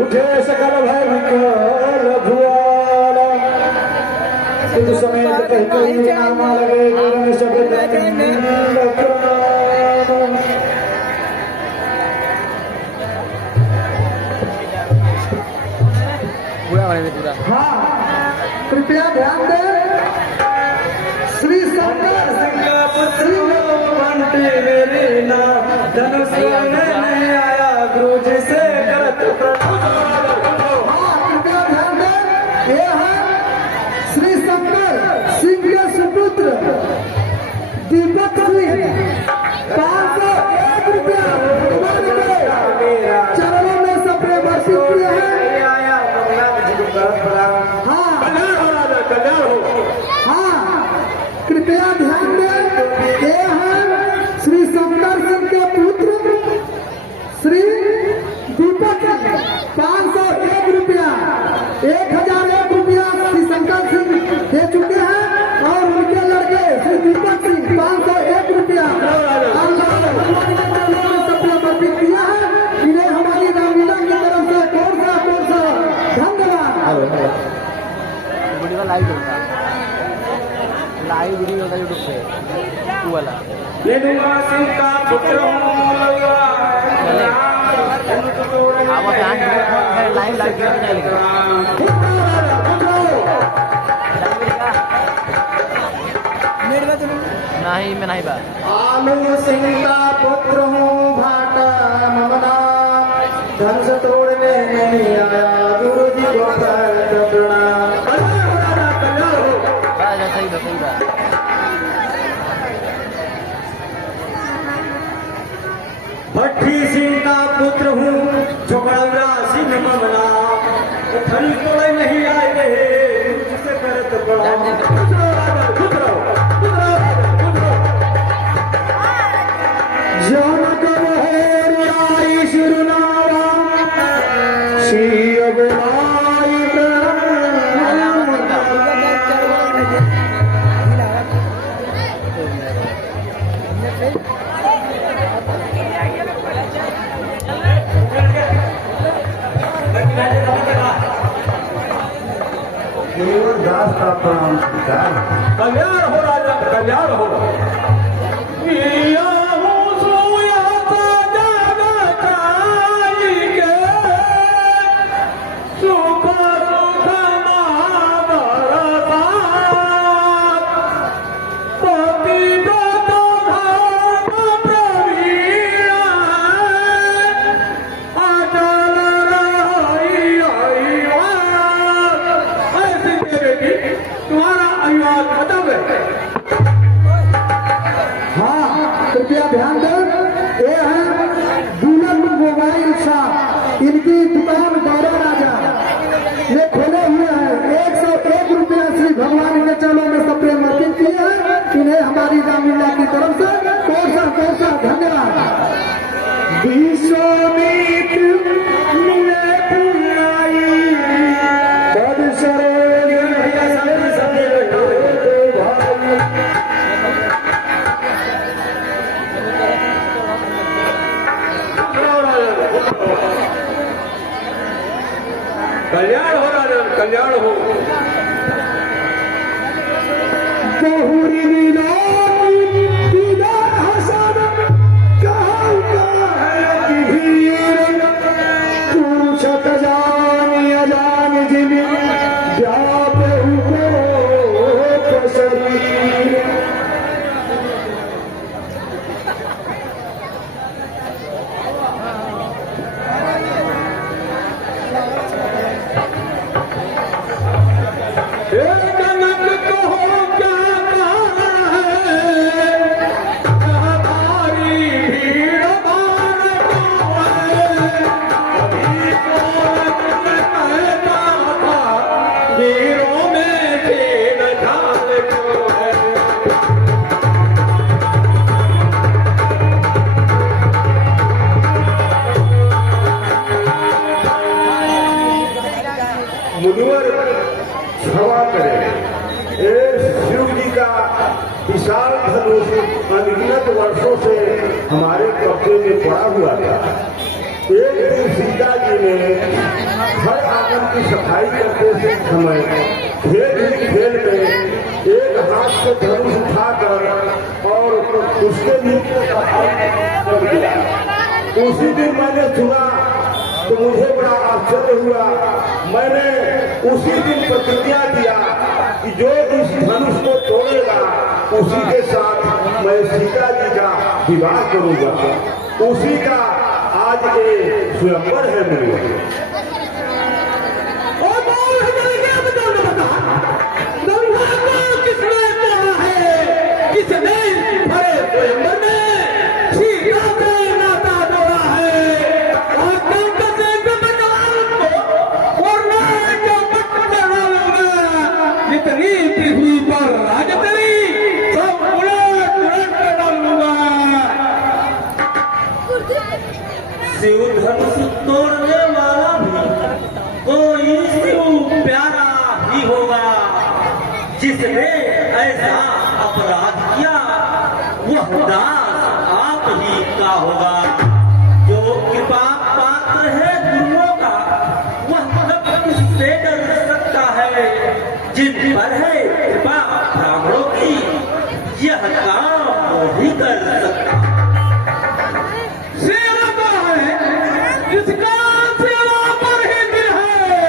उठे सकल भय विकल भुआला सिद्ध समेत कह कही नामा लगे गुरु शब्द हाँ कृपया ध्यान दें श्री शंकर श्री धनुष लेने आया गुरु जी से करत कृपया ध्यान दें ये है श्री शंकर सिंह के सुपुत्र दीपक सिंह 501 रुपया चरणों में सपने वर्षित किए हैं। हाँ कृपया ध्यान दें ये है श्री शंकर सिंह के पुत्र श्री दीपक 501 रुपया 1001 रुपया श्री शंकर सिंह दे चुके हैं और उनके लड़के श्री दीपक सिंह 501 रुपया समर्पित किया है। इन्हें हमारी रामलीला की तरफ से कौन सा धन्यवाद। लाइव वीडियो होता है यूट्यूब पे वो वाला ये सिंह का पुत्र आवाज लाइव नहीं मैं नहीं बात आलू सिंह का पुत्र हूँ भाटा ममना धन से तोड़ने नहीं आया गुरु जी को प्रणाम। सही बात भट्टी सिंह का पुत्र हूँ झोपड़ा सिंह ममना धन तोड़े नहीं आए जिसे करत बड़ा मुनिवर दास का प्रणाम स्वीकार। कल्याण हो राजा, कल्याण हो। पिया हूँ सोया सा जग काई के, सुख सुख माधर साथ, पति व्रत धर्म प्रवीण, अटल रही अभिवाद। ऐसी बेटी तुम्हारा अभिवाद खत्म है। हाँ, कृपया ध्यान दें, ये है दुल्हन मोबाइल शॉप। इनकी दुकान गौरव राजा ये खोले हुए हैं। 101 रुपया श्री भगवान के चरणों में सप्रेम अर्पित किए हैं। इन्हें हमारी रामलीला की तरफ से कोसा धन्यवाद। विश्वामित्र मिले पुराई, पद सरोज कल्याण हो राजा, कल्याण हो। बहुरी लीलानी दीदार हसन, कहूँ है धीर, पूछत जानी अजान जिन, व्यापहु को शरीर। जनक कहो क्या कहा है, हमारी भीड़ भाड़ को है। अभी तो कहता था, वीरों में खेल ढाल को है। मुनिवर क्षमा करें, शिव जी का विशाल धनुष अनगिनत वर्षों से हमारे कब्जे में पड़ा हुआ था। एक दिन सीता जी ने हर आंगन की सफाई करते समय खेल में एक हाथ से धनुष उठाकर और उसके नीचे सफाई कर दिया। उसी दिन मैंने सुना तो मुझे बड़ा आश्चर्य हुआ। मैंने उसी दिन प्रतिज्ञा किया कि जो इस धनुष को तोड़ेगा उसी के साथ मैं सीता जी का विवाह करूंगा। उसी का आज ये स्वयंवर है मेरे। किसने भरे स्वयंवर में सीता से नाता जोड़ा है। और कलकत्ते के बंगाल को और मैं जो पट चढ़ा लूंगा, जितनी पृथ्वी पर राज तेरी सब उलट उलट कर डालूंगा। शिव धनुष तोड़ने वाला भी कोई शिव प्यारा ही होगा। जिसने ऐसा अपराध किया वह दास आप ही का होगा। जो कृपा पात्र है गुरुओं का वह सब किससे डर सकता है। जिन पर है कृपा ब्राह्मणों की यह काम नहीं कर सकता। सेवा का है जिसका सेवा पर ही दिल है।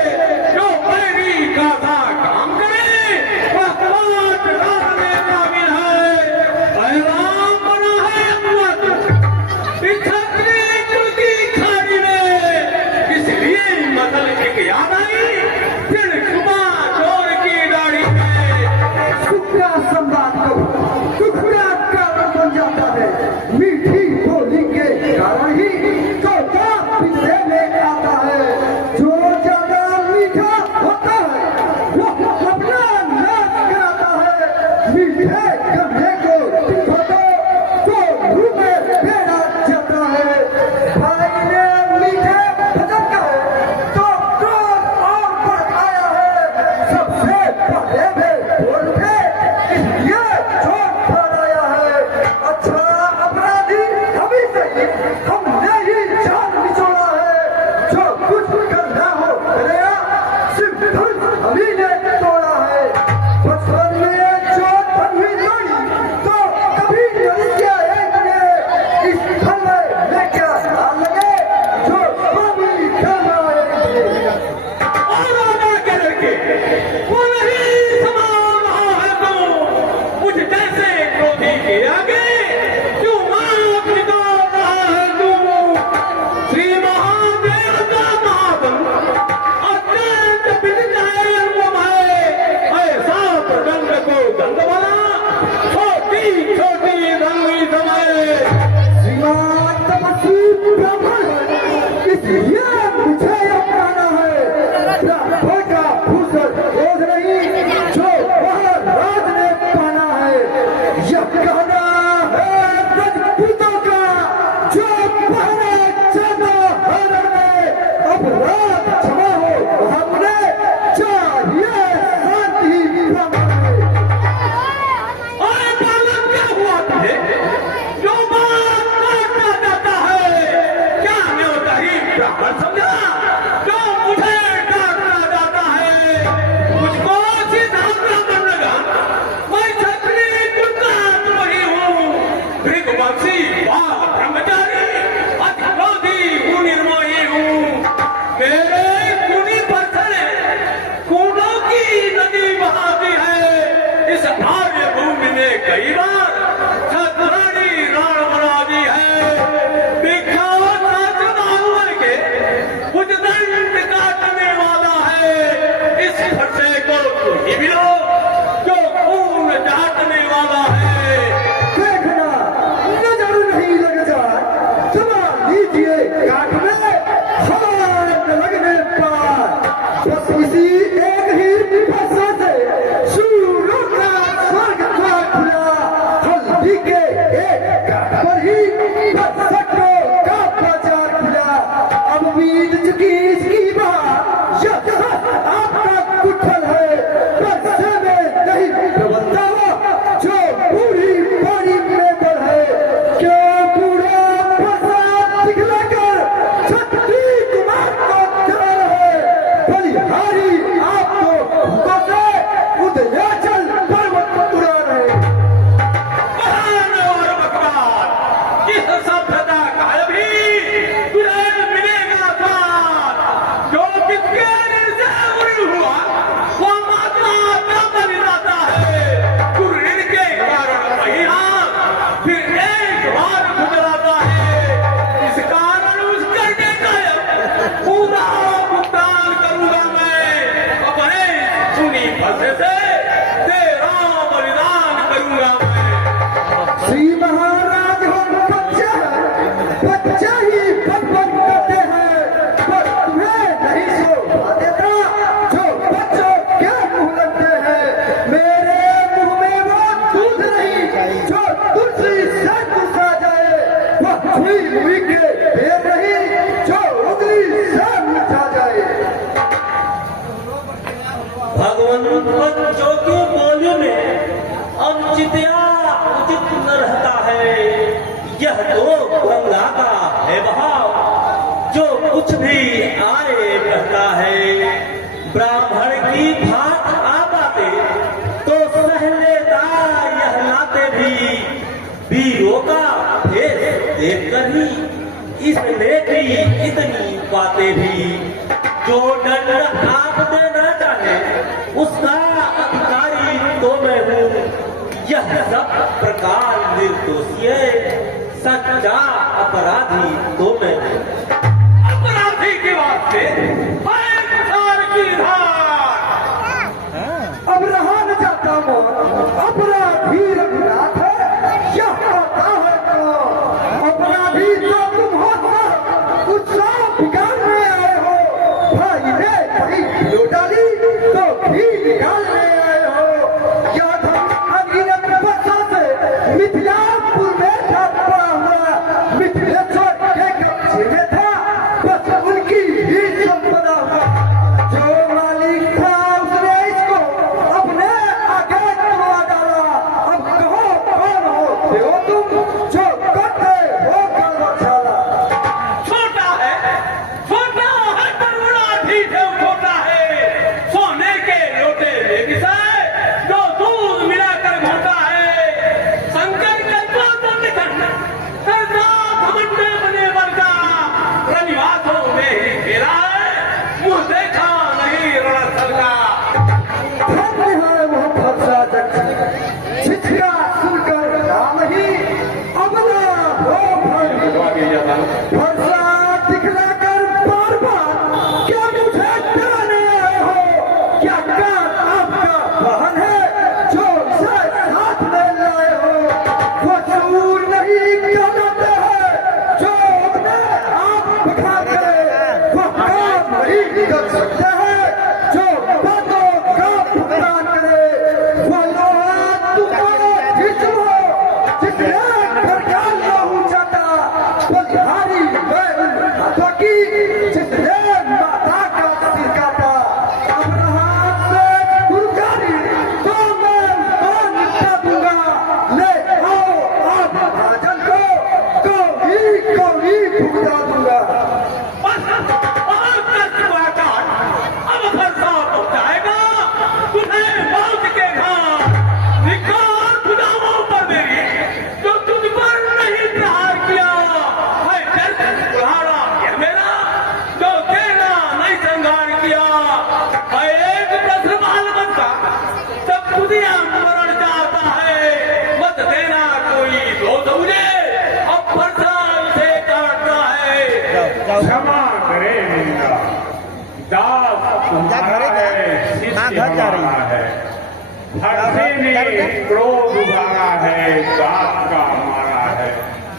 जो पैरी का था काम करे वह पाँच डालने काबिल है। पैगाम बना है अमृत क्षत्रिय कुल की खाड़ी में। इसलिए मसल एक याद आई फिर सुबह चोर की दाढ़ी में। शुक्रा संवाद करो, टुकड़ा कारण बन जाता है। मीठी बोली के कारण ही कौता पिछले में आता है। जो ज्यादा मीठा होता है वो अपना नाश कराता है। मीठे गन्ने को देखो तो मुंह में फेरा जाता है। भाई ने मीठे भजन का है तो क्रोध और बढ़ आया है। सबसे पहले में बोल के इसलिए चोट फैलाया है। अच्छा अपराधी अभी से हमने ही जान निचोड़ा है। जो कुछ करना हो करेगा, सिर्फ धनुष अभी ने तोड़ा की इसकी बात यह आपका कुशल है, बरसे में नहीं प्रबंधा जो पूरी पानी में बढ़े, क्यों पूरा फसाद दिखलाकर छत्री कुमार को चला रहे, बलिहारी आपको भूखों से उदयाचल पर्वत उड़ा रहे। बहाना और बकवास, इस सभ्यता का भी तुझे मिलेगा स्वाद। जो किसके दिल से उड़ी हुआ वो महात्मा का बन जाता है। तू ऋण के कारण महीना फिर एक बार गुजराता है। इस कारण उस करने का पूरा भुगतान करूंगा मैं। अपने सुनी फंसे से तेरा बलिदान करूंगा मैं। श्री महाराज हम बच्चा ही बचपन करते हैं, पर तुम्हें नहीं शोभा देता जो बच्चों के मुंह लगते हैं। मेरे मुंह में वो दूध नहीं जो तुलसी से दूसा जाए, वह छुई हुई के ढेर नहीं जो उंगली से मिटा जाए। भगवान बच्चों की बोली में अनुचितया उचित न रहता है। यह तो गंगा का है बहाव, जो कुछ भी आए बहता है। ब्राह्मण की भात आ पाते तो सह लेता यह नाते भी। वीरों का भेष देखकर ही इसने की इतनी बातें भी। जो दंड आप देना चाहे उसका अधिकारी तो मैं हूँ। यह सब प्रकार निर्दोषी है, सच्चा अपराधी तो मैं हूँ। अपराधी के वास्ते हर प्रकार की धार। अब रहा न जाता मोर अपराधी रघुनाथ है, यह आता है तो अपराधी तो तुम हो, उत्साह बिगाड़ने आए हो। भाई ने कहीं भिगो डाली तो भी निकालने आए हो। या धन अगिनत वर्षों से मिथिलापुर में था पड़ा हुआ, मिथिलेश्वर के कब्जे में था, बस उनकी ही संपदा हुआ। जो मालिक था उसने इसको अपने आगे तुड़वा डाला। अब कहो कौन होते हो तुम जो करते हो गलबछाला। छोटा है करुणा भी से छोटा है। सोने के लोटे में घिसाए जो दूध मिलाकर घोटा है। शंकर कल्पा तो निकट सरदा घमंड बने वर्गा। रविवासों में ही फेरा है, मुंह देखा नहीं रणस्थल का। धन्य है वह फरसा दक्ष, छिछका सुनकर नाम ही अबला हो फरसा दिखलाकर बार बार क्या मुझे डराने आए हो। क्या काम आपका बहन है जो उसे साथ में लाए हो। वो चूर नहीं कहलाते हैं जो अपने आप बखाते, वह काम नहीं कर सकते हैं जो बातों का भुगतान करे। वो लोहा तुमको खींचो जिसने घर का लहू चाटा, बलिहारी मैं उन हाथों की जिसने माता का सिर काटा। अब रहा से गुरकारी तो मैं उसको निपटा दूंगा। ले आओ आप महाजन को कौड़ी भुगता दूंगा। अब फरसा पहुंचाएगा तुम्हें मौत के घाट। निकाल खुदाओं पर मेरी जो तुझ पर नहीं प्रहार किया है। दर्द तुम्हारा यह मेरा जो तेरा नहीं संहार किया है। एक प्रश्न बाल बनता तब खुदिया मरण चाहता है। मत देना कोई दोष मुझे, अब फरसा इसे काटता है। क्षमा करें निंदा, दास तुम्हारा है, शिष्य हमारा है। फरसे ने क्रोध उभारा है, बाप का मारा है।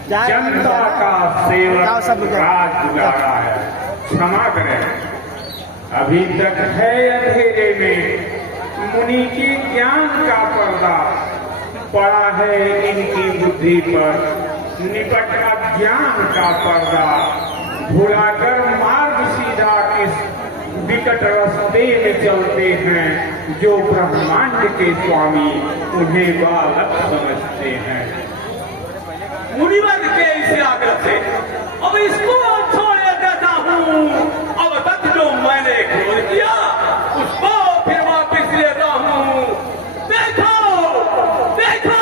जनता का सेवक राज गुजारा है। क्षमा करें, अभी तक है अंधेरे में मुनि के ज्ञान का पर्दा पड़ा है इनकी बुद्धि पर। निपट अज्ञान का पर्दा भुलाकर मार्ग सीधा इस विकट रास्ते में चलते हैं, जो ब्रह्मांड के स्वामी उन्हें बालक समझते हैं। मुनिवर के इस आग्रह से अब इसको छोड़ देता हूँ। अब तक जो मैंने क्रोध किया उसको फिर वापिस लेता हूँ। देखो देखो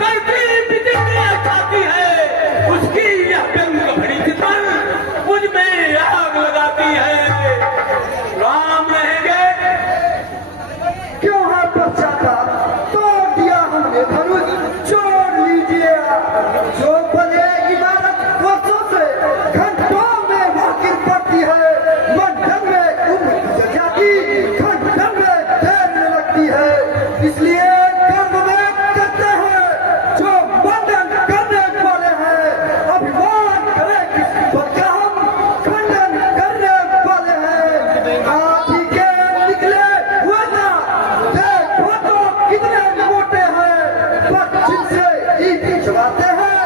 धरती बिजली खाती है, उसकी यह व्यंग भरी चितवन मुझ में आग लगाती है। राम रहेंगे क्यों है पश्चाताप? तोड़ दिया हमने धनुष, छोड़ लीजिए। जो बने इमारत वर्षों से घंटों में वाकिर पड़ती है, मंडन में उम्र गुजर जाती, खंडन में देर में लगती है। इसलिए कर्म में करते हैं जो मंडन करने वाले हैं। अभिमान करे किसी पर का हम खंडन करने वाले हैं। हाथी के निकले हुए ना देखो तो कितने मोटे हैं, पर जिनसे ईद खिंचवाते हैं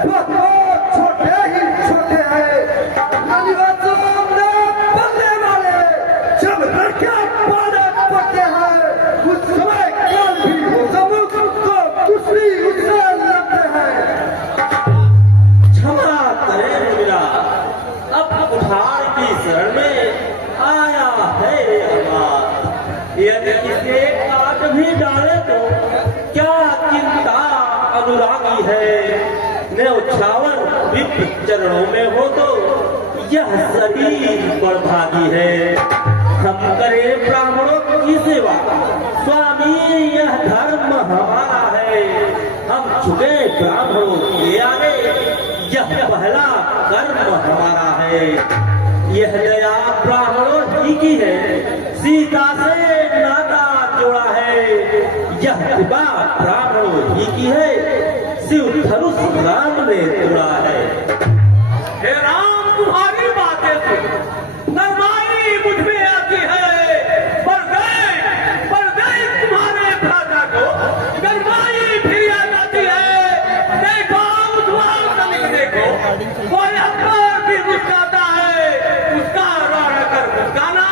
वो तो छोटे ही छोटे हैं। अनिवार्य में बदले वाले जब लड़के पाले पड़ते हैं, उस समय कौन भी हो सबूत तो दूसरी उससे लड़ते हैं। क्षमा करें मुनिरा, अब कुठार की शरण में आया है अवतार। यदि इसे काट भी डाले तो क्या चिंता अनुरागी है। न्यौछावर विप्र चरणों में हो तो यह शरीर बर्भागी है। हम करें ब्राह्मणों की सेवा, स्वामी यह धर्म हमारा है। हम झुके ब्राह्मणों के आगे, यह पहला कर्म हमारा है। यह दया ब्राह्मणों ही की है, सीता से नाता जोड़ा है। यह कृपा ब्राह्मणों ही की है, शिव धनुष राम ने तोड़ा है। हे राम तुम्हारी बातें सुन, नरमाई मुझ में आती है। पर गए तुम्हारे भ्राता को नरमाई फिर आ जाती है। देखो उद्वाल तनिक देखो, कोई अखबार भी मुस्काता है, उसका राड़ कर मुस्काना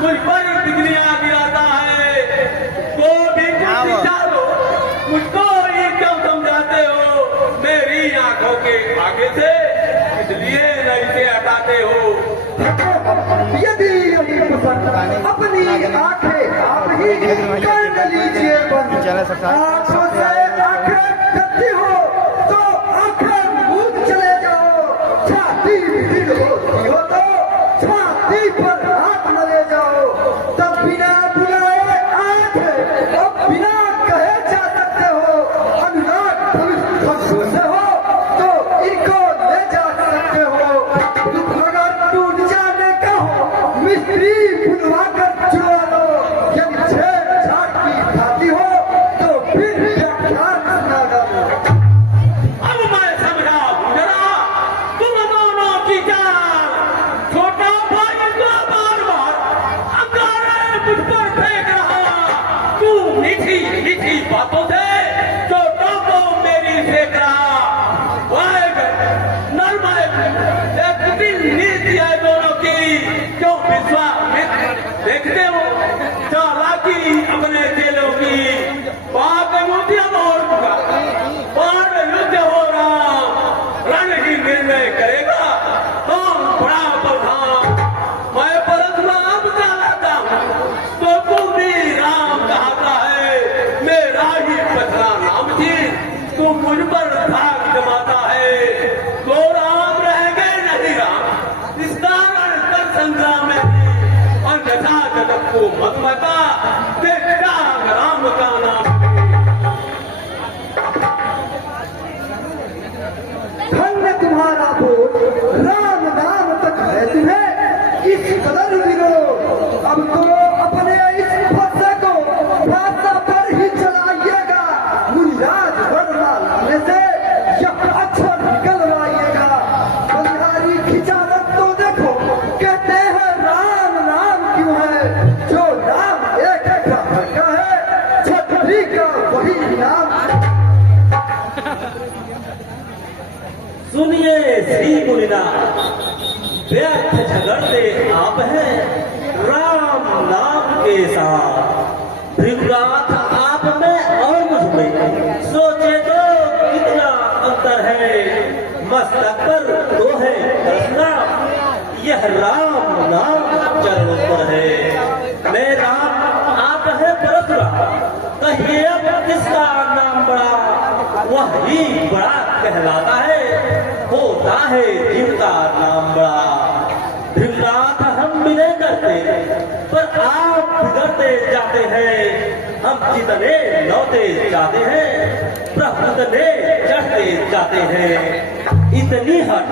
मुझ पर बिजलियां गिराता है। तो भी कुछ शिक्षा दो, मुझको ये क्यों समझाते हो? मेरी आंखों के आगे से इसलिए नहीं से हटाते हो। यदि अपनी आंखें आप ही कर लीजिए बंद। आंखों से आंखें करती हो तो आंखें मूंद चले जाओ। छाती भीड़ होती हो तो छाती पर हाथ न ले जाओ। तब बिना बुलाए आए थे, अब बिना कहे जा सकते हो। अनुराग भविष्य से हो तो इनको ले जा सकते हो। अगर टूट जाने का हो, मिस्त्री बुलवा कर जुड़वा लो। यदि छेड़छाड़ की खाती हो तो फिर व्याख्यान सुना डालो। अब मैं समझा जरा तुम दोनों की चाल। छोटा भाई को बार बार अंगारे मुझ पर फेंक रहा। तू मीठी मीठी बातों से छोटा को मेरी फेंक रहा। एक दिन नीति है दोनों की, क्यों विश्वामित्र देखते हो चालाकी अपने चेलों की। बात युद्ध होगा, बाण युद्ध हो रहा, रण ही निर्णय करेगा कौन बड़ा प्रधान। मैं परशुराम कहलाता हूँ तो तू भी राम कहता है। मेरा ही पथला नाम थी, तू मुझ पर धाक जमाता है। तो राम रहेंगे नहीं राम, इस कारण कर संग्राम में अन्यथा जगत को मत बता। देखता राम का नाम धन्य तुम्हारा बोल, राम नाम तक है तुम्हें इस कदर विरोध। अब तो अपने इस फंसे को भाषा पर ही चलाइएगा। मुनिराज वर्णा लाने से यह अक्षर निकलवाइएगा। बलिहारी खिंचावत तो देखो, कहते हैं राम नाम क्यों है? जो नाम एक ब्राह्मण का है, छत्री का वही नाम। सुनिए श्री मुनिनाथ, व्यर्थ झगड़ते आप हैं राम नाम के साथ। भृगुनाथ आप में और मुझ में सोचे तो कितना अंतर है। मस्तक पर तो है कृष्णा, यह राम नाम चरणों पर है। मैं राम आप है परशुराम, कहिए अब किसका नाम बड़ा? वही बड़ा कहलाता है, होता है जिनका नाम बड़ा। भृगुनाथ हम भी नहीं करते, पर आप बिगड़ते जाते हैं। हम जितने लौटे जाते हैं, प्रभु उतने चढ़ते जाते हैं। इतनी हट,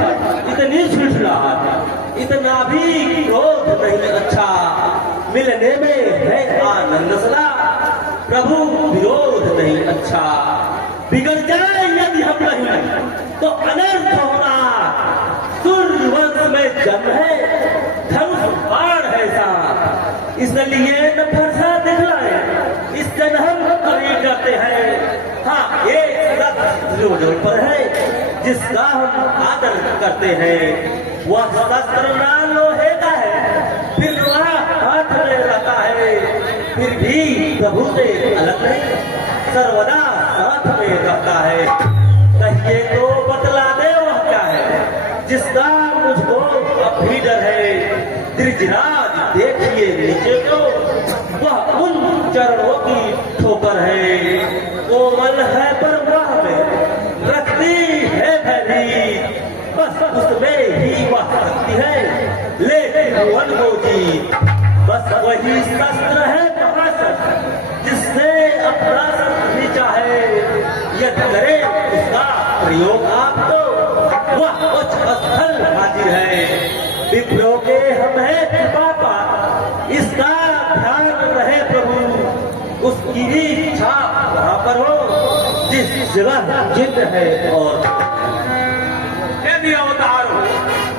इतनी झुठलाहट, इतना भी क्रोध नहीं अच्छा। मिलने में है आनंद सदा, प्रभु विरोध नहीं अच्छा। बिगड़ जाए यदि हम नहीं तो अनर्थ होना। सूर्यवंश में जन्म है, धनुष बाण है साथ, इसलिए न फरसा दिखलाए, इस जन्म कभी करते हैं। हाँ, एक शस्त्र पर है जिसका हम आदर करते हैं। वह शस्त्र ना लोहे का है, फिर वह हाथ में रहता है, फिर भी प्रभु से अलग नहीं, सर्वदा साथ में रहता है। कहिए तो बतला दे वह क्या है जिसका मुझको अब भी डर है। गिरिराज देखिए नीचे को, वह उन चरणों की ठोकर है। कोमल है पर वह में रखती है भरी, बस उसमें ही वह शक्ति है, लेकिन वन को जीत। बस वही शस्त्र है महाशस्त्र, जिससे अपना शस्त्र चाहे यदि करे उसका प्रयोग आप तो वह उच्च स्थल हाजिर है। विप्रो के हम है कृपा, इसका ध्यान रहे प्रभु, उसकी इच्छा वहां पर हो जिस जगह जिंद है। और यदि अवतार हो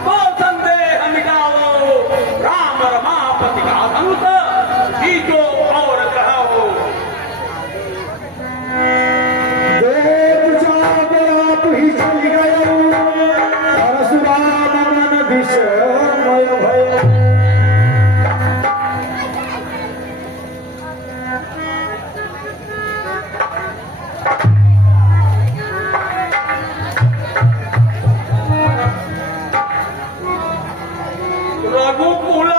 तो संदेह मिटाओ, राम रमापति का धनुष जीतो और कहो। देव जाग आप ही चल गए, परशुराम मन विषमय भय। रघुकुल